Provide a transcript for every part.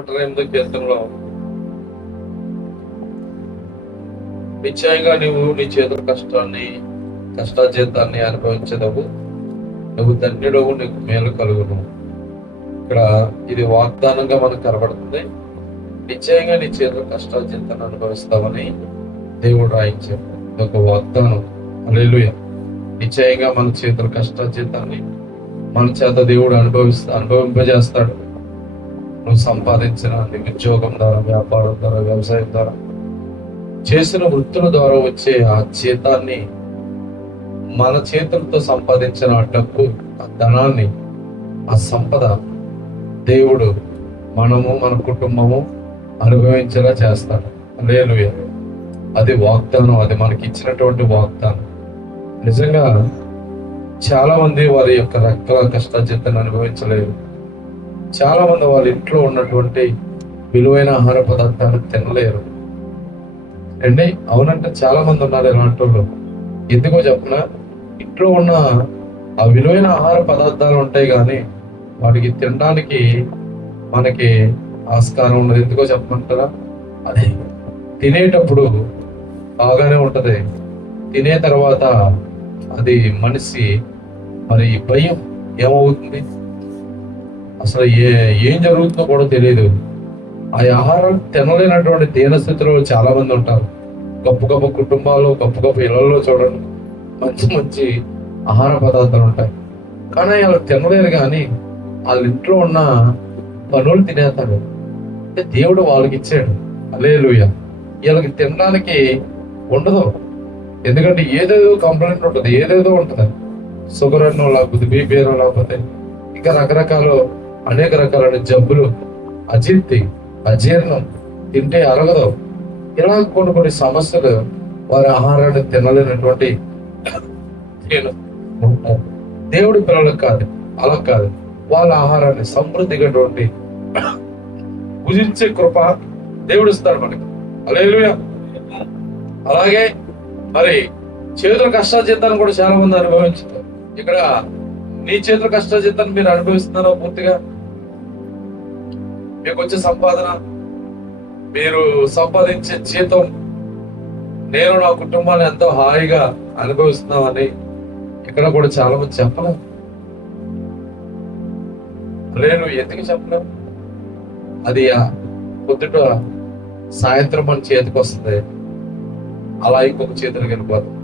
108వ కీర్తనలో నిశ్చయంగా నువ్వు నీ చేతుల కష్టాజీతాన్ని అనుభవించదవు, నువ్వు ధన్యుడవు, నీకు మేలు కలుగును. ఇక్కడ ఇది వాగ్దానంగా మనకు కనబడుతుంది. నిశ్చయంగా నీ చేతుల కష్టాజీతాన్ని అనుభవిస్తావని దేవుడు రాయించాడు. ఒక వాగ్దానం. హల్లెలూయా. నిశ్చయంగా మన చేతుల కష్టాజీతాన్ని మన చేత దేవుడు అనుభవింపజేస్తాడు. నువ్వు సంపాదించిన నీ ఉద్యోగం ద్వారా, వ్యాపారం ద్వారా, వ్యవసాయం ద్వారా, చేసిన వృత్తుల ద్వారా వచ్చే ఆ జీతాన్ని, మన చేతులతో సంపాదించిన ఆ డబ్బు, ఆ ధనాన్ని, ఆ సంపద దేవుడు మనము, మన కుటుంబము అనుభవించేలా చేస్తాడు. హల్లెలూయా. అది వాగ్దానం. అది మనకి ఇచ్చినటువంటి వాగ్దానం. నిజంగా చాలా మంది వారి యొక్క రక్త కష్టాజీతాన్ని అనుభవించలేరు. చాలా మంది వాళ్ళ ఇంట్లో ఉన్నటువంటి విలువైన ఆహార పదార్థాలు తినలేరు అండి. అవునంటే చాలా మంది ఉన్నారు ఇలాంటి వాళ్ళు. ఎందుకో చెప్పిన, ఇంట్లో ఉన్న ఆ విలువైన ఆహార పదార్థాలు ఉంటాయి కానీ వాటికి తినడానికి మనకి ఆస్కారం ఉండదు. ఎందుకో చెప్పమంటారా? అదే తినేటప్పుడు బాగానే ఉంటది, తినే తర్వాత అది మనిషి మరి భయం ఏమవుతుంది, అసలు ఏం జరుగుతుందో కూడా తెలియదు. ఆ ఆహారం తినలేనటువంటి దీనస్థితిలో చాలా మంది ఉంటారు. గొప్ప గొప్ప కుటుంబాలు, గొప్ప గొప్ప ఇళ్లలో చూడండి, మంచి మంచి ఆహార పదార్థాలు ఉంటాయి, కానీ వాళ్ళు తినలేరు. కానీ వాళ్ళ ఇంట్లో ఉన్న పనులు తినేస్తారు. అంటే దేవుడు వాళ్ళకి ఇచ్చాడు. హల్లెలూయా. వీళ్ళకి తినడానికి ఉండదు. ఎందుకంటే ఏదేదో కంప్లైంట్ ఉంటుంది, ఏదేదో ఉంటుంది. షుగర్ అన్నో లేకపోతే బీపీ అనో లేకపోతే ఇంకా రకరకాలు అనేక రకాలైన జబ్బులు, అజీర్ణం, తింటే అరగదు. ఇలా కొన్ని సమస్యలు వారి ఆహారాన్ని తినలేనటువంటి ఉంటారు. దేవుడి పిల్లలకు కాదు, అలా కాదు. వాళ్ళ ఆహారాన్ని సమృద్ధిగా భుజించే కృప దేవుడు ఇస్తాడు మనకి. హల్లెలూయా. అలాగే మరి చేతుల కష్టాజీతాన్ని కూడా చాలా మంది అనుభవించారు. ఇక్కడ నీ చేతుల కష్టాజీతాన్ని మీరు అనుభవిస్తున్నారా? పూర్తిగా మీకు వచ్చే సంపాదన, మీరు సంపాదించే జీతం, నేను నా కుటుంబాన్ని ఎంతో హాయిగా అనుభవిస్తున్నామని ఇక్కడ కూడా చాలా మంది చెప్పలేం. నేను ఎందుకు చెప్పలేం? అది పొద్దుట సాయంత్రం మన చేతికి వస్తుంది, అలా ఇంకొక చేతులకు వెళ్ళిపోతుంది.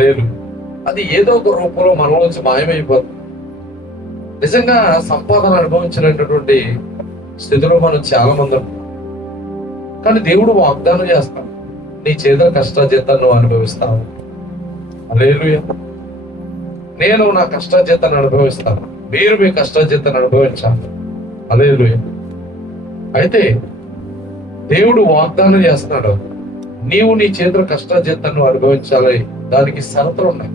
లేదు, అది ఏదో ఒక రూపంలో మనలోంచి మాయమైపోతుంది. నిజంగా సంపాదన అనుభవించినటువంటి స్థితిలో మనం చాలా మంది ఉంటాం. కానీ దేవుడు వాగ్దానం చేస్తాడు, నీ చేతుల కష్టాజీతాన్ని నువ్వు అనుభవిస్తావు. హల్లెలూయా. నేను నా కష్టాజీతాన్ని అనుభవిస్తాను, మీరు మీ కష్టాజీతాన్ని అనుభవించాలి. హల్లెలూయా. అయితే దేవుడు వాగ్దానం చేస్తున్నాడు, నీవు నీ చేతుల కష్టాజీతాన్ని అనుభవించాలి. దానికి షరతులు ఉన్నాయి.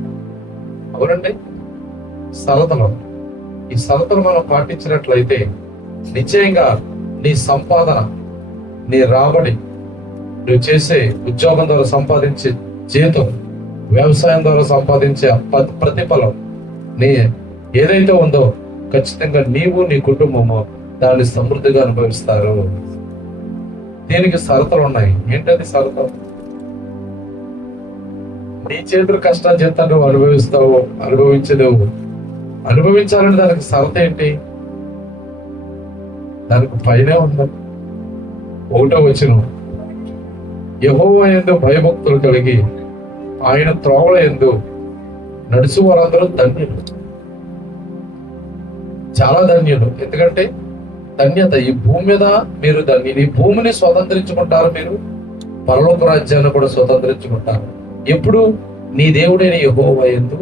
అవునండి, షరతులు. ఈ షరతులు మనం పాటించినట్లయితే నిశ్చయంగా నీ సంపాదన, నీ రాబడి, నువ్వు చేసే ఉద్యోగం ద్వారా సంపాదించే జీతం, వ్యవసాయం ద్వారా సంపాదించే ప్రతిఫలం, నీ ఏదైతే ఉందో ఖచ్చితంగా నీవు, నీ కుటుంబము దాన్ని సమృద్ధిగా అనుభవిస్తారు. దీనికి షరతులు ఉన్నాయి. ఏంటది షరతులు? నీ చేతుల కష్టాజీతాన్ని నువ్వు అనుభవించలేవు. అనుభవించాలని దానికి షరతు ఏంటి? దానికి పైనే ఉంది. 1వ వచనం, యెహోవా యందు భయభక్తులు కలిగి ఆయన త్రోవల యందు నడుచు వారందరూ ధన్యులు. చాలా ధన్యులు. ఎందుకంటే ధన్యత. ఈ భూమి మీద మీరు ఈ భూమిని స్వతంత్రించుకుంటారు, మీరు పరలోక రాజ్యాన్ని కూడా స్వతంత్రించుకుంటారు. ఎప్పుడు? నీ దేవుడైన యెహోవా యందు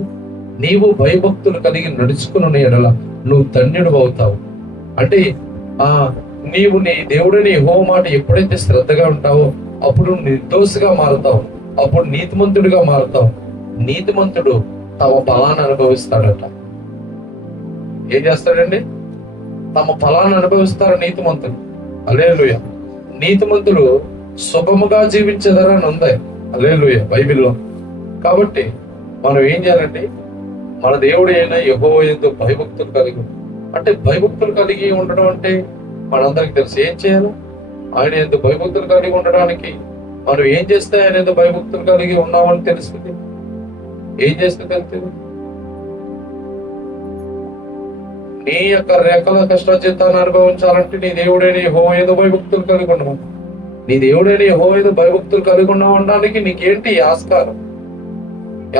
నీవు భయభక్తులు కలిగి నడుచుకున్న ఎడల నువ్వు ధన్యుడు అవుతావు. అంటే నీవు నీ దేవుడైన యెహోవా మాట ఎప్పుడైతే శ్రద్ధగా ఉంటావో అప్పుడు నిర్దోషిగా మారుతావు, అప్పుడు నీతిమంతుడిగా మారుతావు. నీతిమంతుడు తమ ఫలాన్ని అనుభవిస్తాడట. ఏం చేస్తాడండి? తమ ఫలాన్ని అనుభవిస్తారు నీతిమంతులు. హల్లెలూయా. నీతిమంతులు సుఖముగా జీవించేదరని ఉంది. హల్లెలూయా బైబిల్లో. కాబట్టి మనం ఏం చేయాలంటే, మన దేవుడు అయినా యెహోవా యందు భయభక్తులు కలిగి, అంటే భయభక్తులు కలిగి ఉండడం అంటే మనందరికి తెలుసు. ఏం చేయాలి? ఆయన ఎందుకు భయభక్తులు కలిగి ఉండడానికి మనం ఏం చేస్తే ఆయన ఎందుకు భయభక్తులు కలిగి ఉన్నామని తెలుస్తుంది. ఏం చేస్తే తెలుస్తుంది? నీ యొక్క రెక్కల కష్టార్జితాన్ని అనుభవించాలంటే నీ దేవుడైన యెహోవా యందు భయభక్తులు కలిగి ఉండవు. నీ దేవుడైన యెహోవా యందు భయభక్తులు కలిగి ఉండడానికి నీకేంటి ఆస్కారం?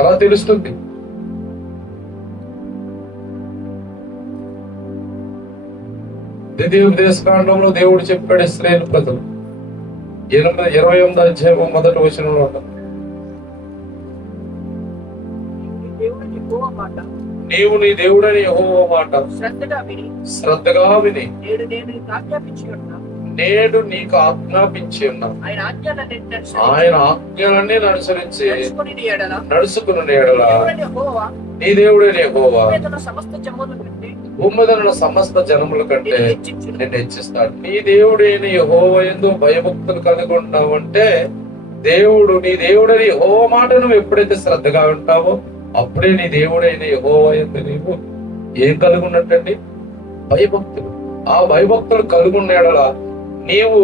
ఎలా తెలుస్తుంది? ద్వితీయోపదేశకాండంలో దేవుడు చెప్పాడు ఇశ్రాయేలు ప్రజలు 28వ అధ్యాయం 1వ వచనంలో నీవు నీ దేవుడని యెహోవా మాట శ్రద్ధగా విని నేడు నీకు ఆజ్ఞాపించి ఉన్నా ఆయన ఆజ్ఞలన్నీ అనుసరించి నడుచుకుని ఎడలా నీ దేవుడని యెహోవా భూమి మీద ఉన్న సమస్త జనముల కంటే నేను హెచ్చిస్తాడు. నీ దేవుడైన యెహోవా యందు భయభక్తులు కలిగి ఉన్నావంటే నీ దేవుడని యెహోవా మాట నువ్వు ఎప్పుడైతే శ్రద్ధగా ఉంటావో అప్పుడే నీ దేవుడైన యెహోవా యందు నీవు ఏం కలిగి ఉన్నట్టండి? భయభక్తులు. ఆ భయభక్తులు కలిగి ఉండేలా నీవు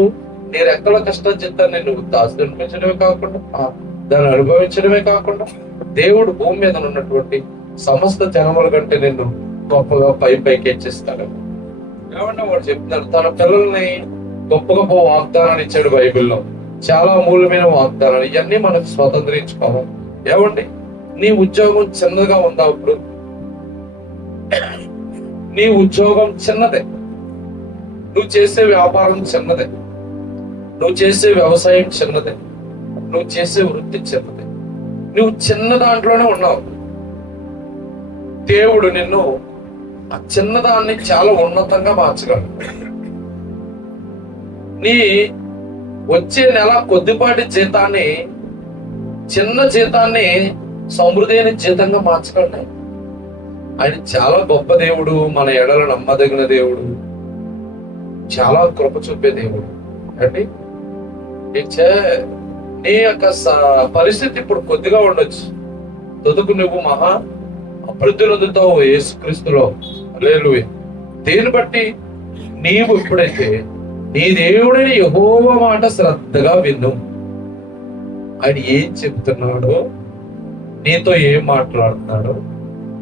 నీ రెక్కల కష్టార్జితాన్ని నువ్వు దాచునిపించడమే కాకుండా దాన్ని అనుభవించడమే కాకుండా దేవుడు భూమి మీద ఉన్నటువంటి సమస్త జనముల కంటే నిన్ను గొప్పగా పైకి హెచ్చిస్తాడు. ఏమన్నా వాడు చెప్తున్నాడు, తన పిల్లల్ని గొప్ప గొప్ప వాగ్దానాలు ఇచ్చాడు బైబిల్లో. చాలా అమూల్యమైన వాగ్దానాలు. ఇవన్నీ మనకు స్వతంత్రించుకోవాలి. ఏమండి, నీ ఉద్యోగం చిన్నగా ఉందా? ఇప్పుడు నీ ఉద్యోగం చిన్నదే, నువ్వు చేసే వ్యాపారం చిన్నదే, నువ్వు చేసే వ్యవసాయం చిన్నదే, నువ్వు చేసే వృత్తి చిన్నదే, నువ్వు చిన్న దాంట్లోనే ఉన్నావు. దేవుడు నిన్ను ఆ చిన్నదాన్ని చాలా ఉన్నతంగా మార్చగలడు. నీ వచ్చే నెల కొద్దిపాటి జీతాన్ని, చిన్న జీతాన్ని సమృద్ధి అయిన జీతంగా మార్చగలడు. ఆయన చాలా గొప్ప దేవుడు, మన ఎడల నమ్మదగిన దేవుడు, చాలా కృప చూపే దేవుడు అండి. నీ యొక్క పరిస్థితి ఇప్పుడు కొద్దిగా ఉండొచ్చు, తదుకు నువ్వు మహా అభివృద్ధి నొందుతావు యేసుక్రీస్తులో. హల్లెలూయా. దీన్ని బట్టి నీవు ఎప్పుడైతే నీ దేవుడిని యెహోవా మాట శ్రద్ధగా విను, ఆయన ఏం చెప్తున్నాడో, నీతో ఏం మాట్లాడుతున్నాడో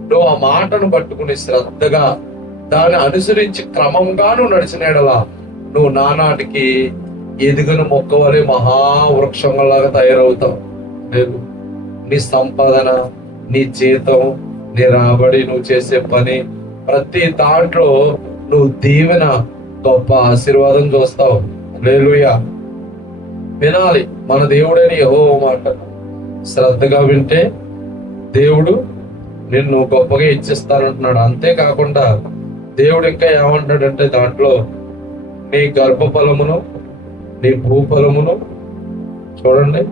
నువ్వు ఆ మాటను పట్టుకుని శ్రద్ధగా దాన్ని అనుసరించి క్రమంగా నువ్వు నడిచినడలా నువ్వు నానాటికి ఎదిగిన మొక్క వలె మహావృక్షంలాగా తయారవుతావు. లేదు, నీ సంపాదన, నీ జీతం, నీ రాబడి, నువ్వు చేసే పని, ప్రతి దాంట్లో నువ్వు దీవెన, గొప్ప ఆశీర్వాదం చూస్తావు. హల్లెలూయా. వినాలి మన దేవుడని యెహోవా మాట. శ్రద్ధగా వింటే దేవుడు నిన్ను గొప్పగా ఇచ్చిస్తానంటున్నాడు. అంతేకాకుండా దేవుడు ఇంకా ఏమంటాడంటే దాంట్లో నీ గర్భఫలమును, నీ భూఫలమును, చూడండి,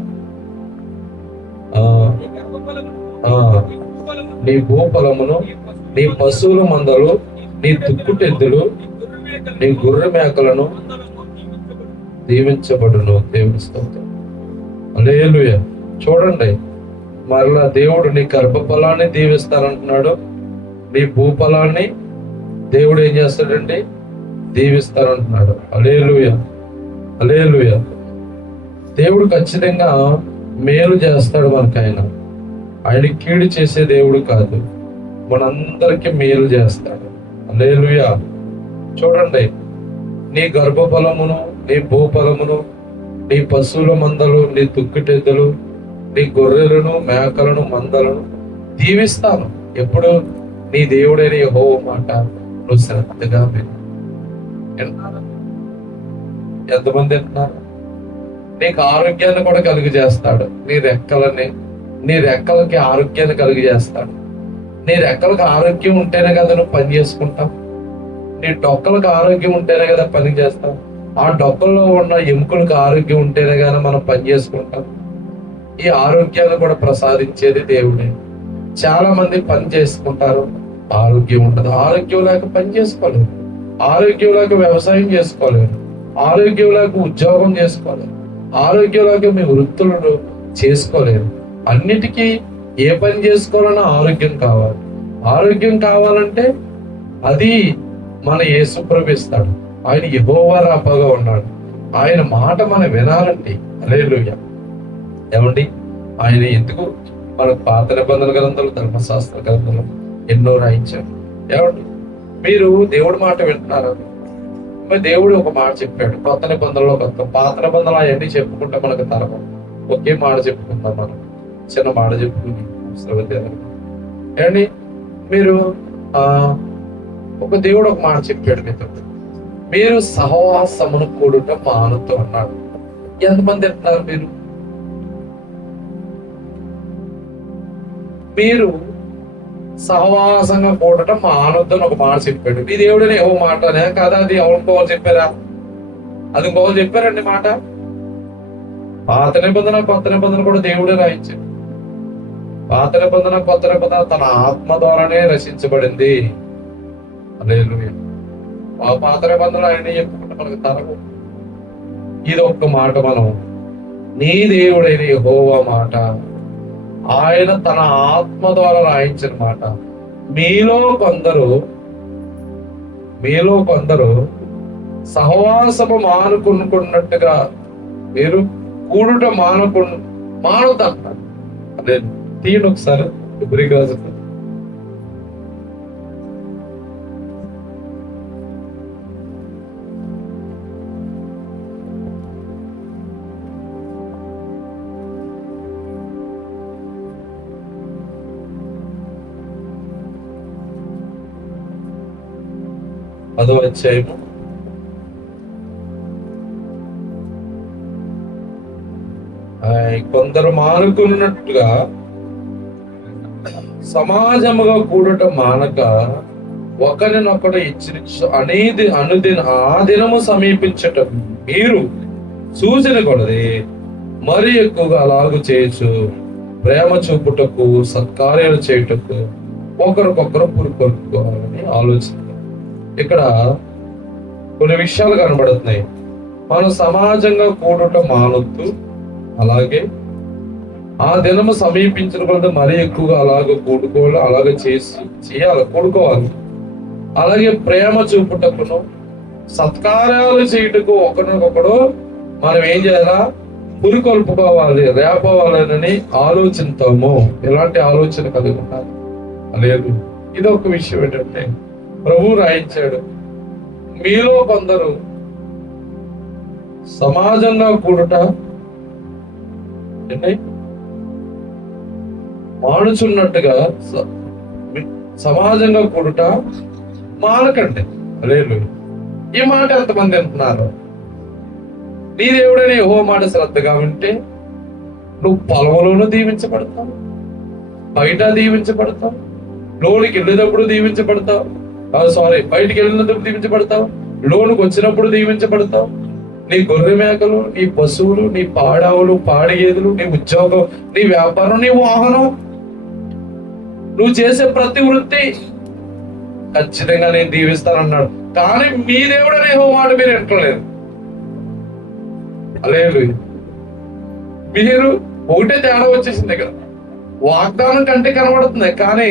నీ భూఫలమును, నీ పశువుల మందలు, నీ తుక్కుటెద్దులు, నీ గొర్రె మేకలను దీవించబడును. దేవుని స్తోత్రం. హల్లెలూయా. చూడండి, మరలా దేవుడు నీ గర్భఫలాన్ని దీవిస్తానంటున్నాడు. నీ భూఫలాన్ని దేవుడు ఏం చేస్తాడండి? దీవిస్తానంటున్నాడు. హల్లెలూయా. హల్లెలూయా. దేవుడు ఖచ్చితంగా మేలు చేస్తాడు మనకు. ఆయన కీడు చేసే దేవుడు కాదు, మనందరికీ మేలు చేస్తాడు. హల్లెలూయా. చూడండి, నీ గర్భఫలమును, నీ భూఫలమును, నీ పశువుల మందలు, నీ తుక్కిటెద్దులు, నీ గొర్రెలను, మేకలను, మందలను దీవిస్తాను. ఎప్పుడు? నీ దేవుడైన యెహోవా మాట నువ్వు శ్రద్ధగా విను. ఎంతమంది వింటున్నారు? నీకు ఆరోగ్యాన్ని కూడా కలుగు చేస్తాడు. నీ రెక్కలకి ఆరోగ్యాన్ని కలుగు చేస్తాడు. నీ రెక్కలకు ఆరోగ్యం ఉంటేనే కదా నువ్వు పని చేసుకుంటావు. నీ డొక్కలకు ఆరోగ్యం ఉంటేనే కదా పని చేస్తావు. ఆ డొక్కల్లో ఉన్న ఎముకలకు ఆరోగ్యం ఉంటేనే కదా మనం పని చేసుకుంటాం. ఈ ఆరోగ్యాన్ని కూడా ప్రసాదించేది దేవుడే. చాలా మంది పని చేసుకుంటారు, ఆరోగ్యం ఉండదు. ఆరోగ్యం లేక పని చేసుకోలేరు, ఆరోగ్యం లేక వ్యవసాయం చేసుకోలేరు, ఆరోగ్యం లేక ఉద్యోగం చేసుకోలేరు, ఆరోగ్యం లేక మీ వృత్తులను చేసుకోలేరు. అన్నిటికీ ఏ పని చేసుకోవాలన్నా ఆరోగ్యం కావాలి. ఆరోగ్యం కావాలంటే అది మన యేసు ప్రభు ఇస్తాడు. ఆయన యెహోవా రాఫాగా ఉన్నాడు. ఆయన మాట మనం వినాలండి. హల్లెలూయా. ఏమండి, ఆయన ఎందుకు మనకు పాత నిబంధన గ్రంథాలు, ధర్మశాస్త్ర గ్రంథాలు ఎన్నో రాయించారు. ఏమండి, మీరు దేవుడి మాట వింటున్నారా? మరి దేవుడు ఒక మాట చెప్పాడు కొత్త నిబంధనలో, పాత నిబంధనలు అవన్నీ చెప్పుకుంటే మనకు తరం. ఒకే మాట చెప్పుకుందాం, మనం చిన్న మాట చెప్పుకుని ఏమండి, మీరు ఒక దేవుడు ఒక మాట చెప్పాడు మీతో, మీరు సహవాసమును కూడుట మానుతూ అన్నాడు. ఎంతమంది అంటున్నారు? మీరు సహవాసంగా కూడటం మానొద్దని ఒక మాట చెప్పాడు. ఈ దేవుడిని ఏవో మాటనే కదా, అది ఎవరికోవాలి చెప్పారా? అది ఇంకోవాలి చెప్పారండి మాట. పాత నిబంధన కొత్త నిబంధన కూడా దేవుడే రాయించాడు. పాత నిబంధన కొత్త నిబంధన తన ఆత్మ ద్వారానే రచించబడింది. హల్లెలూయా. ఆ పాత నిబంధన ఆయన చెప్పుకుంటే మనకు తరగదు. ఇది ఒక్క మాట, మనం నీ దేవుడైన యెహోవా మాట, ఆయన తన ఆత్మ ద్వారా రాయించిన మాట. మీలో కొందరు సహవాసము మానుకున్నట్టుగా మీరు కూడుట మానుద్దంటారు. అదే తీయండి ఒకసారి ఎబ్రీయులకు రాసిన పదో అధ్యాయము 5. కొందరు మానుకున్నట్టుగా సమాజముగా కూడట మానక ఒకరినొకడు హెచ్చరించు ఆ దినము సమీపించటం మీరు సూచన కొలది మరి ఎక్కువగా అలాగూ చేయొచ్చు. ప్రేమ చూపుటకు, సత్కార్యాలు చేయుటకు ఒకరికొకరు పురుకొల్పుకోవాలని ఆలోచన. ఇక్కడ కొన్ని విషయాలు కనబడుతున్నాయి. మనం సమాజంగా కూడట మానొద్దు, అలాగే ఆ దినము సమీపించిన కొలది మరీ ఎక్కువగా అలాగే కూడుకోవాలి, అలాగే చేయాలి, కూడుకోవాలి. అలాగే ప్రేమ చూపుటకును, సత్కార్యాలు చేయుటకు ఒకరినొకడు మనం ఏం చేయాలా? పురికొల్పుకోవాలి, రేపవాలని ఆలోచిస్తాము. ఎలాంటి ఆలోచన కలిగి ఉండాలి. లేదు, ఇది ఒక విషయం ఏంటంటే ప్రభువు రాయించాడు, మీలో కొందరు సమాజంగా కూడుట మానుచున్నట్టుగా సమాజంగా కూడుట మానకండి. లేదు, ఈ మాట ఎంతమంది అంటున్నారు? నీ దేవుడని యెహోవా మాట శ్రద్ధగా వింటే నువ్వు పొలంలోనూ దీవించబడతావు, బయట దీవించబడతావు, లోనికి వెళ్ళేటప్పుడు దీవించబడతావు, బయటికి వెళ్ళినప్పుడు దీవించబడతావు, లోనికి వచ్చినప్పుడు దీవించబడతావు. నీ గొర్రె మేకలు, నీ పశువులు, నీ పాడావులు, పాడి గేదెలు, నీ ఉద్యోగం, నీ వ్యాపారం, నీ వాహనం, నువ్వు చేసే ప్రతి వృత్తి ఖచ్చితంగా నేను దీవిస్తానన్నాడు. కానీ మీ దేవుడని యెహోవా మాట మీరు వింటలేరు. లేదు, మీరు ఒకటే తేడా వచ్చేసింది. ఇక్కడ వాగ్దానం కంటే కనబడుతుంది, కానీ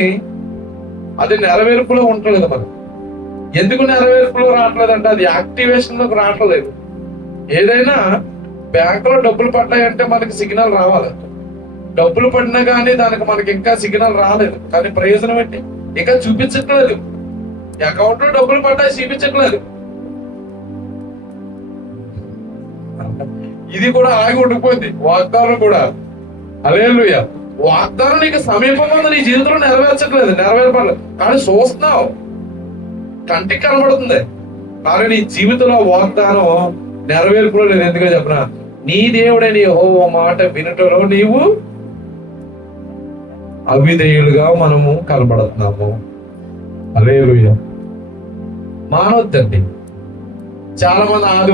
అది నెరవేర్పులో ఉండలేదు. మరి ఎందుకు నెరవేర్పులో రావట్లేదు అంటే అది యాక్టివేషన్ లోకి రావట్లేదు. ఏదైనా బ్యాంకులో డబ్బులు పడ్డాయంటే మనకి సిగ్నల్ రావాలి. డబ్బులు పడినా కానీ దానికి మనకి ఇంకా సిగ్నల్ రాలేదు. కానీ ప్రయోజనం ఏంటి? ఇంకా చూపించట్లేదు. అకౌంట్ లో డబ్బులు పడ్డాయి, చూపించట్లేదు. ఇది కూడా ఆగి ఉండిపోయింది. వాగ్దానం కూడా హల్లెలూయా. వాగ్దానం నీకు సమీపంగా ఉంది, నీ జీవితంలో నెరవేర్పడలేదు. కానీ చూస్తున్నావు, కంటికి కనబడుతుంది, కానీ నీ జీవితంలో వాగ్దానం నెరవేర్పులో లేదు. ఎందుకో చెప్పనా? నీ దేవుడని యెహోవా మాట వినుటలో నీవు అవిధేయులుగా మనము కనబడుతున్నాము. హల్లెలూయా. మానవద్దండి. చాలా మంది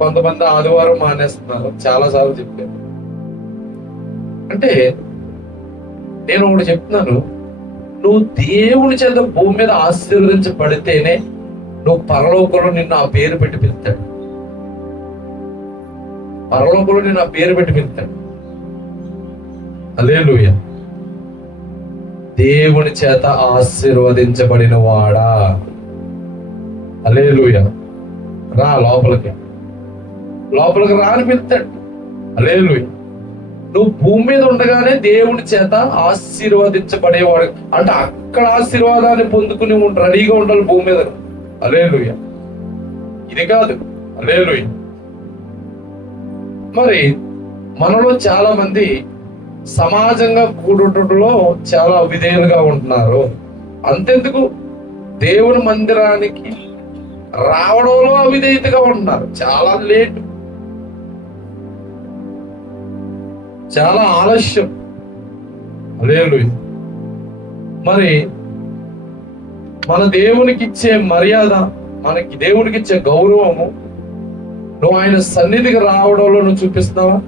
కొంతమంది ఆదివారం మానేస్తున్నారు. చాలా సార్లు చెప్పాను. అంటే నేను ఒకటి చెప్తున్నాను, నువ్వు దేవుని చేత భూమి మీద ఆశీర్వదించబడితేనే నువ్వు పరలోకంలో నిన్ను ఆ పేరు పెట్టి పిలుస్తాడు. పరలోకంలో నిన్ను ఆ పేరు పెట్టి పిలుస్తాడు. హల్లెలూయా. దేవుని చేత ఆశీర్వదించబడిన వాడా. హల్లెలూయా. రా లోపలికి రా అని పిలుస్తాడు. హల్లెలూయా. నువ్వు భూమి మీద ఉండగానే దేవుడి చేత ఆశీర్వదించబడేవాడు. అంటే అక్కడ ఆశీర్వాదాన్ని పొందుకుని రెడీగా ఉండాలి భూమి మీద. హల్లెలూయా. ఇది కాదు. హల్లెలూయా. మరి మనలో చాలా మంది సమాజంగా కూడుటలో చాలా అవిధేయులుగా ఉంటున్నారు. అంతెందుకు, దేవుని మందిరానికి రావడంలో అవిధేయతగా ఉంటున్నారు. చాలా లేట్, చాలా ఆలస్యం. హల్లెలూయా. మరి మన దేవునికి ఇచ్చే మర్యాద, మనకి దేవుడికి ఇచ్చే గౌరవము నువ్వు ఆయన సన్నిధికి రావడంలో నువ్వు చూపిస్తావా?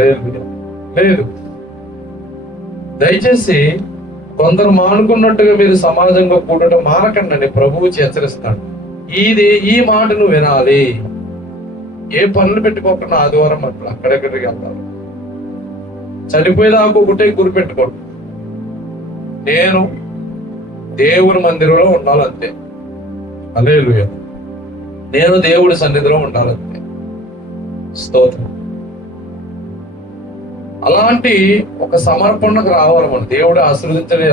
లేదు. దయచేసి కొందరు మానుకున్నట్టుగా మీరు సమాజంగా కూడటం మానకండి. ప్రభువు హెచ్చరిస్తాడు. ఈ మాట నువ్వు వినాలి. ఏ పనులు పెట్టుకోకుండా ఆదివారం అట్లా అక్కడెక్కడికి వెళ్తారు. చనిపోయేదాకా ఒకటే గురి పెట్టుకోండి, నేను దేవుని మందిరంలో ఉండాలంతే. హల్లెలూయా. నేను దేవుడి సన్నిధిలో ఉండాలంతే. స్తోత్రం. అలాంటి ఒక సమర్పణకు రావాలి మనం. దేవుడు ఆశీర్వదించడం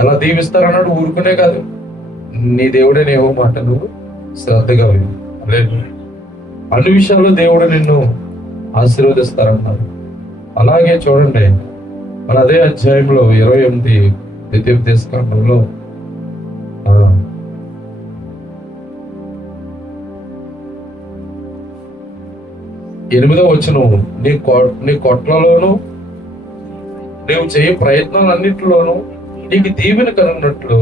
ఎలా దీవిస్తారన్నాడు. ఊరుకునే కాదు, నీ దేవుడే నేవో మాట నువ్వు శ్రద్ధగా విను. హల్లెలూయా. అన్ని విషయాల్లో దేవుడు నిన్ను ఆశీర్వదిస్తారన్నారు. అలాగే చూడండి, మన అదే అధ్యాయంలో 28 ద్వితీయోపదేశకాండంలో 8వ వచనం, నీ కొట్లలోను నీవు చేయ ప్రయత్నాలన్నిటిలోనూ నీకు దీవెన కలుగునట్లు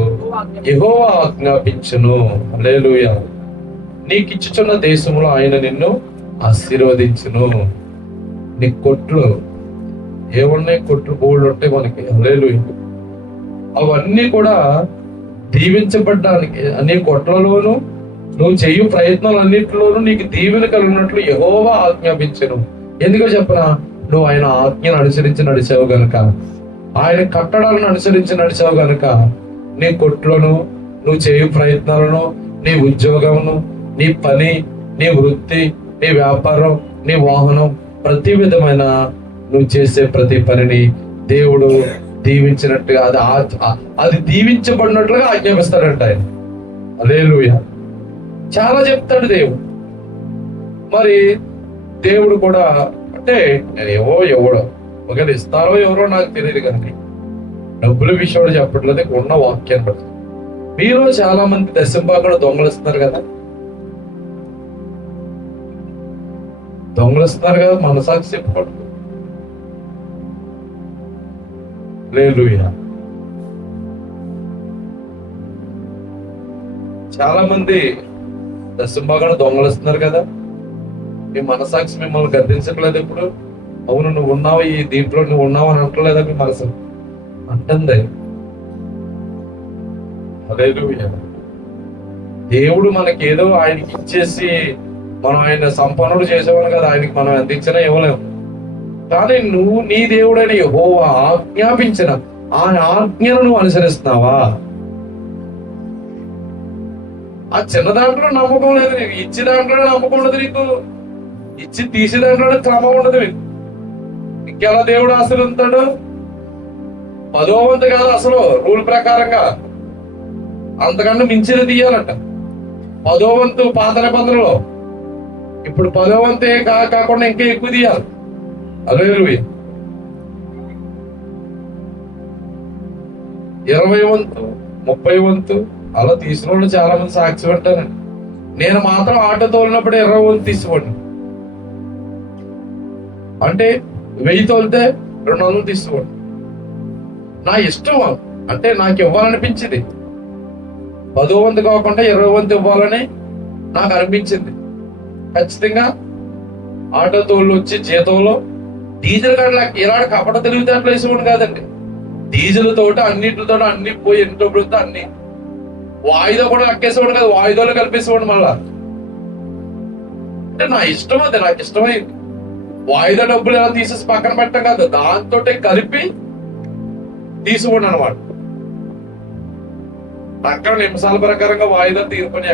యెహోవా ఆజ్ఞాపించును. హల్లెలూయా. నీకు ఇచ్చుచున్న దేశంలో ఆయన నిన్ను ఆశీర్వదించును. నీ కొట్లు ఏమున్నాయి? కొట్లు బోల్డ్ ఉంటాయి మనకి. హల్లెలూయా. అవన్నీ కూడా దీవించబడ్డానికి, నీ కొట్లలోను నువ్వు చేయు ప్రయత్నాలన్నింటిలోనూ నీకు దీవెన కలిగినట్లు యెహోవా ఆజ్ఞాపించును. ఎందుకో చెప్పనా? నువ్వు ఆయన ఆజ్ఞను అనుసరించి నడిచావు గనుక, ఆయన కట్టడాలను అనుసరించి నడిచావు గనుక నీ కొట్లను, నువ్వు చేయు ప్రయత్నాలను, నీ ఉద్యోగమును, నీ పని, నీ వృత్తి, నీ వ్యాపారం, నీ వాహనం, ప్రతి విధమైన నువ్వు చేసే ప్రతి పనిని దేవుడు దీవించినట్టుగా, అది దీవించబడినట్లుగా ఆజ్ఞాపిస్తాడంట ఆయన. హల్లెలూయా. చాలా చెప్తాడు దేవుడు. మరి దేవుడు కూడా అంటే నేను ఎవడో ఒకవేళ ఇస్తారో ఎవరో నాకు తెలియదు, కానీ డబ్బుల విషయంలో చెప్పట్లేదు, ఉన్న వాక్యాన్ని బట్టి. మీరు చాలా మంది దశంభాగంలో దొంగలిస్తున్నారు కదా, మనసాక్షి చెప్పుకోండి. హల్లెలూయా. చాలా మంది దశంభాగంలో దొంగలిస్తున్నారు కదా, మీ మనసాక్షి మిమ్మల్ని గద్దించట్లేదు. ఇప్పుడు అవును నువ్వు ఉన్నావు, ఈ దీంట్లో నువ్వు ఉన్నావు అని అంటలేదా? మీ మనసు అంటుంది. హల్లెలూయా. దేవుడు మనకి ఏదో ఆయనకి ఇచ్చేసి మనం ఆయన సంపన్నుడు చేసేవాడు కదా, ఆయనకి మనం ఎంత ఇచ్చినా ఇవ్వలేము. కానీ నువ్వు నీ దేవుడైన యెహోవా ఆజ్ఞాపించిన ఆ ఆజ్ఞను నువ్వు అనుసరిస్తున్నావా? ఆ చిన్న దాంట్లో నమ్మకం లేదు నీకు, ఇచ్చి దాంట్లోనే నమ్మకం ఉండదు నీకు, ఇచ్చి తీసే దాంట్లోనే క్రమం ఉండదు నీకు. ఇంకెలా దేవుడు ఆశీర్వదిస్తాడు? 10వ వంతు కాదు అసలు, రూల్ ప్రకారంగా అంతకన్నా మించినది తీయాలంట. 10వ వంతు పాత నిబంధనలో, ఇప్పుడు 10వ వంతే కాకుండా ఇంకా ఎక్కువ తీయాలి. హల్లెలూయా. 20 వంతు 30 వంతు అలా తీసిన వాళ్ళు చాలా మంది సాక్షి పెట్టానండి. నేను మాత్రం ఆటో తోలినప్పుడు 20 వంతు తీసుకోండి, అంటే 1000 తోలితే 200 తీసుకోండి. నా ఇష్టం, అంటే నాకు ఇవ్వాలనిపించింది. 10వ వంతు కాకుండా 20 వంతు ఇవ్వాలని నాకు అనిపించింది. ఖచ్చితంగా ఆటో తోళ్ళు వచ్చి జీతంలో డీజిల్ కాడలా ఇలాంటి కపట తెలివితేటలు వేసేవాడు కాదండి. డీజిల్ తోట అన్నిటితో అన్ని పోయి ఎంతో అన్ని వాయిదా కూడా అక్కేసేవాడు కాదు, వాయిదాలో కలిపేసేవాడు. మళ్ళా అంటే నా ఇష్టం, అది నాకు ఇష్టమైంది. వాయిదా డబ్బులు ఎలా తీసేసి పక్కన పెట్టడం కాదు, దాంతో కలిపి తీసుకోండి అనమాట. అక్కడ నిమిషాల ప్రకారంగా వాయిదా తీర్పని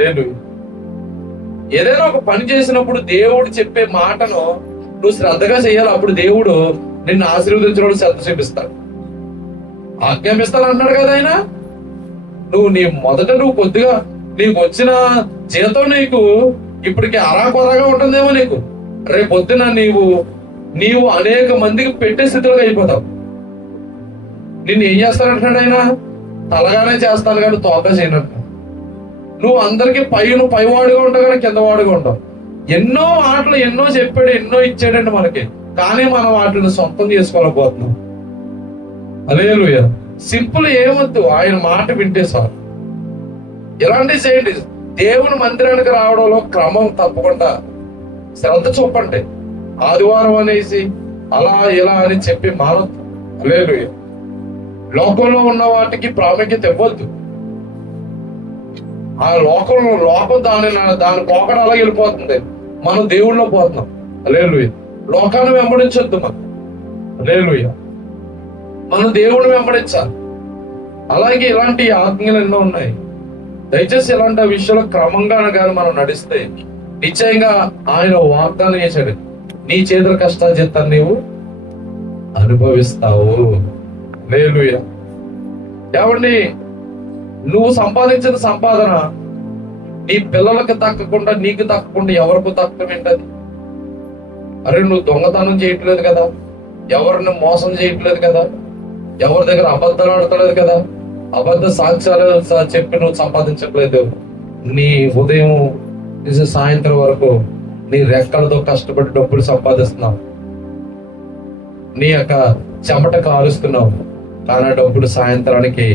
లేదు. ఏదైనా ఒక పని చేసినప్పుడు దేవుడు చెప్పే మాటను నువ్వు శ్రద్ధగా చేయాలి. అప్పుడు దేవుడు నిన్ను ఆశీర్వదించడం శ్రద్ధ చూపిస్తాడు, ఆజ్ఞాపిస్తాడు అన్నాడు కదా ఆయన. నువ్వు కొద్దిగా నీకు వచ్చిన జీతం నీకు ఇప్పటికి అరాకొరగా ఉంటుందేమో. నీకు రేపు పొద్దున నీవు అనేక మందికి పెట్టే స్థితిలో అయిపోతావు. నిన్ను ఏం చేస్తానంటున్నాడు ఆయన? తలగానే చేస్తాను కానీ తోక చేయనట్టు. నువ్వు అందరికి పైవాడుగా ఉంటావు కానీ కింద వాడుగా ఉంటావు. ఎన్నో మాటలు ఎన్నో చెప్పాడు, ఎన్నో ఇచ్చాడండి మనకి, కానీ మనం వాటిని సొంతం చేసుకోలేకపోతున్నాం. హల్లెలూయా. సింపుల్ ఏమొద్దు, ఆయన మాట వింటే సార్. ఇలాంటివి చేయండి. దేవుని మందిరానికి రావడంలో క్రమం తప్పకుండా శ్రద్ధ చూపండి. ఆదివారం అనేసి అలా ఇలా అని చెప్పి మానొద్దు. హల్లెలూయా. లోకంలో ఉన్న వాటికి ప్రాముఖ్యత ఇవ్వద్దు. ఆ లోకం దాని పోకడ అలా వెళ్ళిపోతుంది, మనం దేవుళ్ళలో పోతున్నాం. హల్లెలూయా. లోకాన్ని వెంబడించొద్దు మనం. హల్లెలూయా. మనం దేవుడిని వెంబడించాలి. అలాగే ఇలాంటి ఆజ్ఞలు ఎన్నో ఉన్నాయి. దయచేసి ఇలాంటి విషయంలో క్రమంగా కానీ మనం నడిస్తే నిశ్చయంగా ఆయన వాగ్దానం చేశాడు, నీ చేతుల కష్టార్జితాన్ని నీవు అనుభవిస్తావు. హల్లెలూయా. ఏమండి, నువ్వు సంపాదించిన సంపాదన నీ పిల్లలకు తక్కకుండా నీకు తక్కకుండా ఎవరికి తక్కడం ఏంటది? అరే, నువ్వు దొంగతనం చేయట్లేదు కదా, ఎవరిని మోసం చేయట్లేదు కదా, ఎవరి దగ్గర అబద్ధాలు ఆడతలేదు కదా, అబద్ధ సాక్ష్యాలు చెప్పి నువ్వు సంపాదించట్లేదు. నీ ఉదయం సాయంత్రం వరకు నీ రెక్కలతో కష్టపడి డబ్బులు సంపాదిస్తున్నావు, నీ యొక్క చెమట కాలుస్తున్నావు, కానీ డబ్బులు సాయంత్రానికి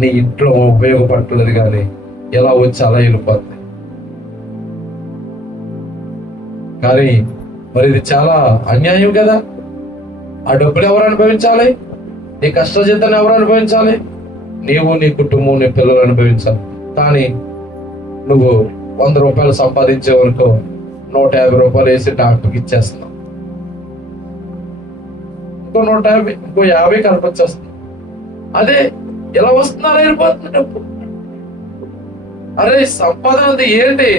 నీ ఇంట్లో ఉపయోగపడట్లేదు. కానీ ఎలా వచ్చి అలా వెళ్ళిపోతుంది. కానీ మరి ఇది చాలా అన్యాయం కదా. ఆ డబ్బులు ఎవరు అనుభవించాలి? నీ కష్టజీతాన్ని ఎవరు అనుభవించాలి? నీవు, నీ కుటుంబం, నీ పిల్లలు అనుభవించాలి. కానీ నువ్వు 100 రూపాయలు సంపాదించే వరకు 150 రూపాయలు వేసి డాక్టర్కి ఇచ్చేస్తున్నావు. ఇంకో 150, ఇంకో 50 కనిపించేస్తున్నావు. అదే ఎలా వస్తున్నారో వెళ్ళిపోతుంది డబ్బు. అరే, సంపాదన ఏంటి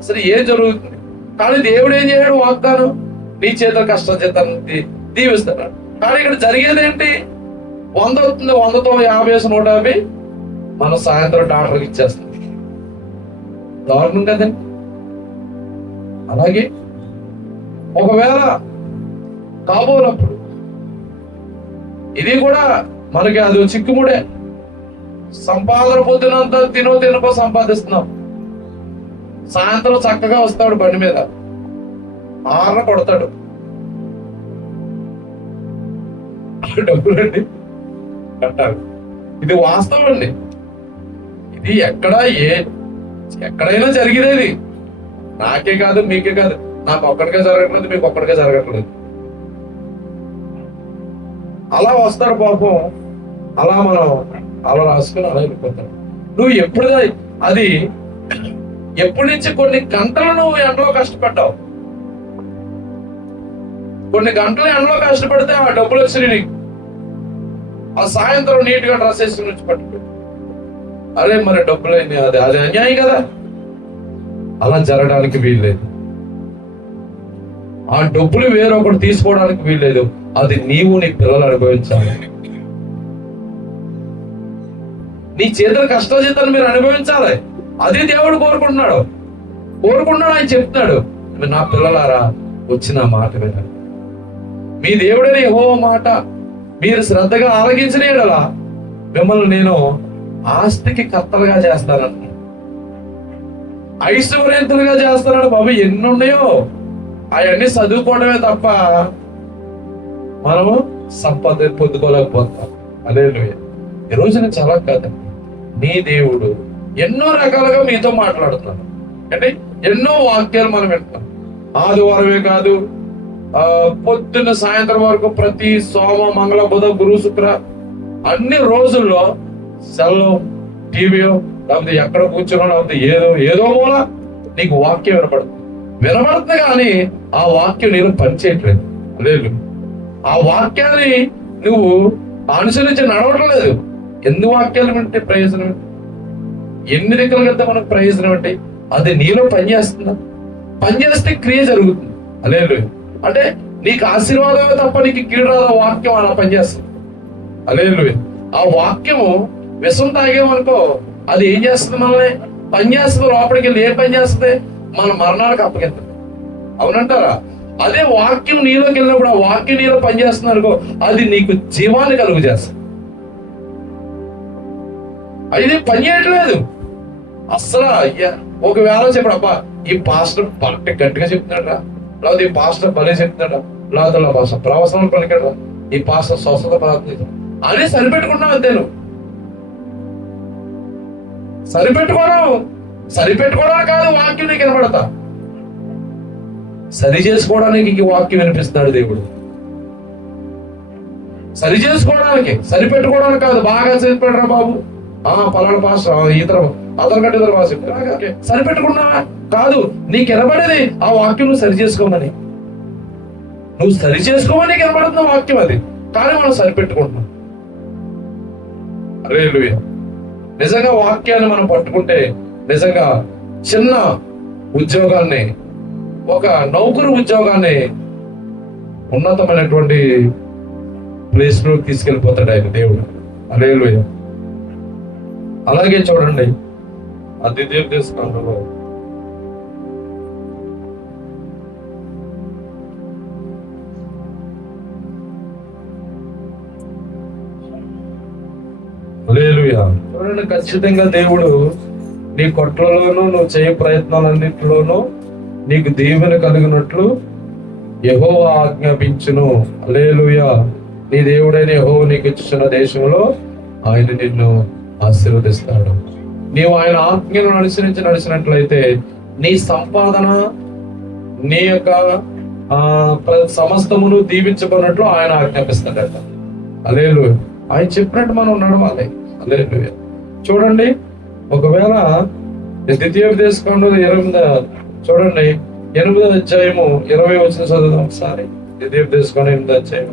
అసలు? ఏం జరుగుతుంది? కానీ దేవుడు ఏం చేయడు? వాగ్దానం, నీ చేతుల కష్టజీతాన్ని దీవిస్తున్నాడు. కానీ ఇక్కడ జరిగేది ఏంటి? 100 అవుతుంది, 100తో 50 వేసి 150 మనం సాయంత్రం డాక్టర్కి ఇచ్చేస్తాం. దారుణం కదండి. అలాగే ఒకవేళ కాబోనప్పుడు ఇది కూడా మనకి అది చిక్కుముడే. సంపాదన పొద్దునంతా తినకో సంపాదిస్తున్నాం, సాయంత్రం చక్కగా వస్తాడు బండి మీద, ఆరన కొడతాడు. డబ్బులండి కట్టాలి. ఇది వాస్తవం అండి. ఇది ఎక్కడైనా జరిగేది. నాకే కాదు, మీకే కాదు. నాకు ఒక్కడికే జరగట్లేదు, మీకు ఒక్కడికే జరగట్లేదు. అలా వస్తాడు పాపం. అలా మనం అలా రాసుకుని అలా వెళ్ళిపోతాడు. నువ్వు ఎప్పటి నుంచి కొన్ని గంటలు నువ్వు ఎండలో కష్టపడ్డావు. కొన్ని గంటలు ఎండలో కష్టపడితే ఆ డబ్బులు వచ్చినాయి నీకు. ఆ సాయంత్రం నీట్ గా డ్రెస్ వేసుకుని వచ్చి పట్టుకో. అరే, మరి డబ్బులు అయింది, అది అన్యాయం కదా. అలా జరగడానికి వీల్లేదు. ఆ డబ్బులు వేరొకటి తీసుకోవడానికి వీల్లేదు. అది నీవు, నీ పిల్లలు అనుభవించాలి. నీ చేతుల కష్టజీతాన్ని మీరు అనుభవించాలి. అది దేవుడు కోరుకుంటున్నాడు. ఆయన చెప్తున్నాడు, నా పిల్లలారా వచ్చిన మాట వినండి. మీ దేవుడని యెహోవా మాట మీరు శ్రద్ధగా ఆలకించిన యెడల మిమ్మల్ని నేను ఆస్తికి కర్తలుగా చేస్తానన్న, ఐశ్వర్యంతులుగా చేస్తానని. బాబు, ఎన్ని ఉన్నాయో అవన్నీ చదువుకోవడమే తప్ప మనము సంపద పొందుకోలేకపోతాం. హల్లెలూయా. ఈ రోజున చాలా కాదండి, నీ దేవుడు ఎన్నో రకాలుగా మీతో మాట్లాడుతున్నాడు. అంటే ఎన్నో వాక్యాలు మనం వింటున్నాం. ఆదివారమే కాదు, పొద్దున్న సాయంత్రం వరకు ప్రతి సోమ, మంగళ, బుధ, గురు, శుక్ర అన్ని రోజుల్లో సెల్లో, టీవీయో, లేకపోతే ఎక్కడ కూర్చున్నా, లేకపోతే ఏదో మూల నీకు వాక్యం వినబడుతుంది. కానీ ఆ వాక్యం నేను పనిచేయట్లేదు. లేదు, ఆ వాక్యాన్ని నువ్వు అనుసరించి నడవట్లేదు. ఎన్ని వాక్యాలు వింటే ప్రయోజనం? ఎన్ని రెక్కలు కడితే మనకు ప్రయోజనం అంటే అది నీలో పనిచేస్తుందా? పనిచేస్తే క్రియ జరుగుతుంది. హల్లెలూయా. అంటే నీకు ఆశీర్వాదమే తప్ప నీకు కీడురాల వాక్యం అలా పనిచేస్తుంది. హల్లెలూయా. ఆ వాక్యము విషం తాగేమనుకో అది ఏం చేస్తుంది? మనల్ని పనిచేస్తుంది. లోపలికి వెళ్ళి ఏం పని చేస్తుంది? మన మరణానికి అప్పగిస్తుంది. అవునంటారా? అదే వాక్యం నీలోకి వెళ్ళినప్పుడు ఆ వాక్యం నీలో పనిచేస్తుంది అనుకో అది నీకు జీవాన్ని కలుగు చేస్తుంది. అది పని చేయట్లేదు అస్సలు. ఒకవేళ చెప్పడు అబ్బా ఈ పాస్టర్ గట్టిగా చెప్తున్నాడా, లేకపోతే ఈ పాస్టర్ భలే చెప్తున్నాడా, లేకపోతే ప్రవసనం పలికాడా, ఈ పాస్టర్ స్వస్థత ప్రార్థన అని సరిపెట్టుకున్నావు అంతే. నువ్వు సరిపెట్టుకోవడం కాదు వాక్యం నీకు వినపడతా, సరి చేసుకోవడానికి వాక్యం వినిపిస్తున్నాడు దేవుడు. సరి చేసుకోవడానికి, సరిపెట్టుకోవడానికి కాదు. బాగా సరిపెట్టరా బాబు, పలానా పాస్టర్ అతను కంటే ఇతర భాష సరిపెట్టుకున్నావా కాదు. నీకు వినబడేది ఆ వాక్యం నువ్వు సరి చేసుకోమని, నువ్వు సరి చేసుకోమని వినబడుతున్న వాక్యం అది. కానీ మనం సరిపెట్టుకుంటున్నాం. హల్లెలూయా. నిజంగా వాక్యాన్ని మనం పట్టుకుంటే నిజంగా చిన్న ఉద్యోగాన్ని, ఒక నౌకరు ఉద్యోగాన్ని ఉన్నతమైనటువంటి ప్లేస్ లోకి తీసుకెళ్ళిపోతాడు ఆయన దేవుడు. హల్లెలూయా. అలాగే చూడండి ద్వితీయోపదేశకాండంలో హల్లెలూయా. చూడండి, ఖచ్చితంగా దేవుడు నీ కొట్లలోనూ నువ్వు చేయ ప్రయత్నాలన్నింటిలోనూ నీకు దీవెన కలిగినట్లు యెహోవా ఆజ్ఞాపించును. హల్లెలూయా. నీ దేవుడైన యెహోవా నీకు ఇచ్చిన దేశంలో ఆయన నిన్ను ఆశీర్వదిస్తాడు. నీవు ఆయన ఆజ్ఞను నడిచినట్లయితే నీ సంపాదన, నీ యొక్క సమస్తమును దీవించుకున్నట్లు ఆయన ఆజ్ఞాపిస్తాడట. హల్లెలూయా. ఆయన చెప్పినట్టు మనం నడవాలి. హల్లెలూయా. చూడండి, ఒకవేళ ద్వితీయోపదేశకాండంలో 8వ చూడండి 8వ అధ్యాయము 20 వచనం చదువుదాం ఒకసారి. ద్వితీయోపదేశకాండం 8వ అధ్యాయం.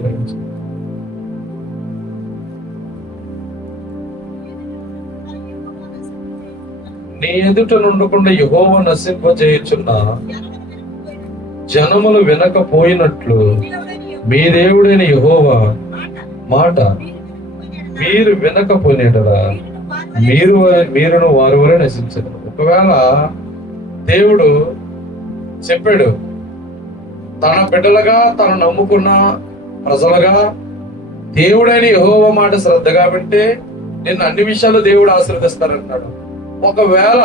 నీ ఎదుట నుండకుండా యెహోవా నశింపజేయుచున్న జనములు వినకపోయినట్లు మీ దేవుడైన యెహోవా మాట మీరు వినకపోయినట్లా మీరును వారి వరే నశించరు. ఒకవేళ దేవుడు చెప్పాడు, తన బిడ్డలుగా తను నమ్ముకున్న ప్రజలుగా దేవుడైన యెహోవా మాట శ్రద్ధగా వింటే నిన్ను అన్ని విషయాలు దేవుడు ఆశీర్వదిస్తారంటున్నాడు. ఒకవేళ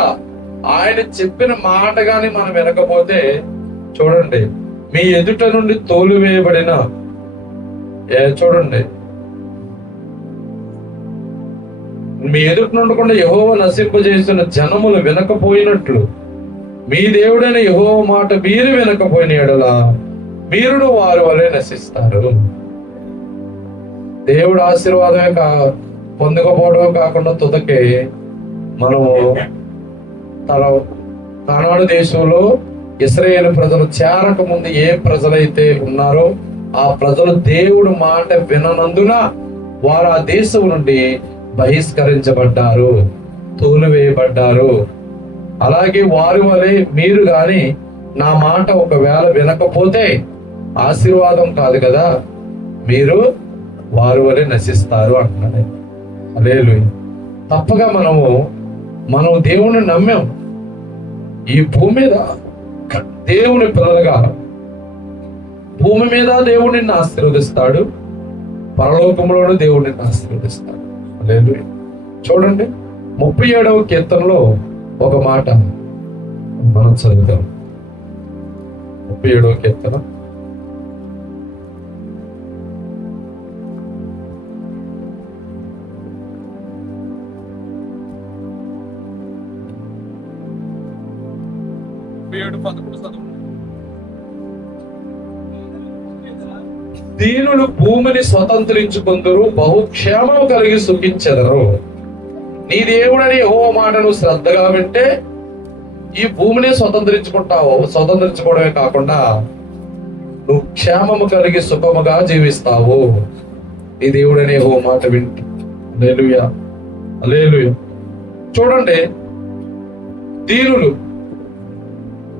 ఆయన చెప్పిన మాట గాని మనం వినకపోతే చూడండి, మీ ఎదుట నుండి తోలివేయబడిన చూడండి మీ ఎదుట నుండకుండా యెహోవా నశింపజేస్తున్న జనములు వినకపోయినట్లు మీ దేవుడైన యెహోవా మాట మీరు వినకపోయిన యెడల మీరును వారి వలె నశిస్తారు. దేవుడు ఆశీర్వాదమే పొందకపోవడమే కాకుండా తుదకే మనము కనాను దేశంలో ఇశ్రాయేలు ప్రజలు చేరక ముందు ఏ ప్రజలైతే ఉన్నారో ఆ ప్రజలు దేవుడు మాట విననందున వారు ఆ దేశం నుండి బహిష్కరించబడ్డారు, తోలివేయబడ్డారు. అలాగే వారి వలె మీరు గాని నా మాట ఒకవేళ వినకపోతే ఆశీర్వాదం కాదు కదా, మీరు వారి వలె నశిస్తారు అంటున్నాడు. హల్లెలూయా. తప్పగా మనం దేవుణ్ణి నమ్మాం. ఈ భూమి మీద దేవుని పిల్లలుగా భూమి మీద దేవుడు నిన్ను ఆశీర్వదిస్తాడు, పరలోకంలోనూ దేవుడు నిన్ను ఆశీర్వదిస్తాడు. హల్లెలూయా. చూడండి, 37వ కీర్తనలో ఒక మాట మనం చదువుతాం. 37వ కీర్తన 37:11 దీనులు భూమిని స్వతంత్రించుకుందరు, బహుక్షేమం కలిగి సుఖించెదరు. నీ దేవుడని యెహోవా మాటను శ్రద్ధగా వింటే ఈ భూమిని స్వతంత్రించుకోవడమే కాకుండా నువ్వు క్షేమము కలిగి సుఖముగా జీవిస్తావు. నీ దేవుడని యెహోవా మాట వింటే. హల్లెలూయా, హల్లెలూయా. చూడండి, దీనులు,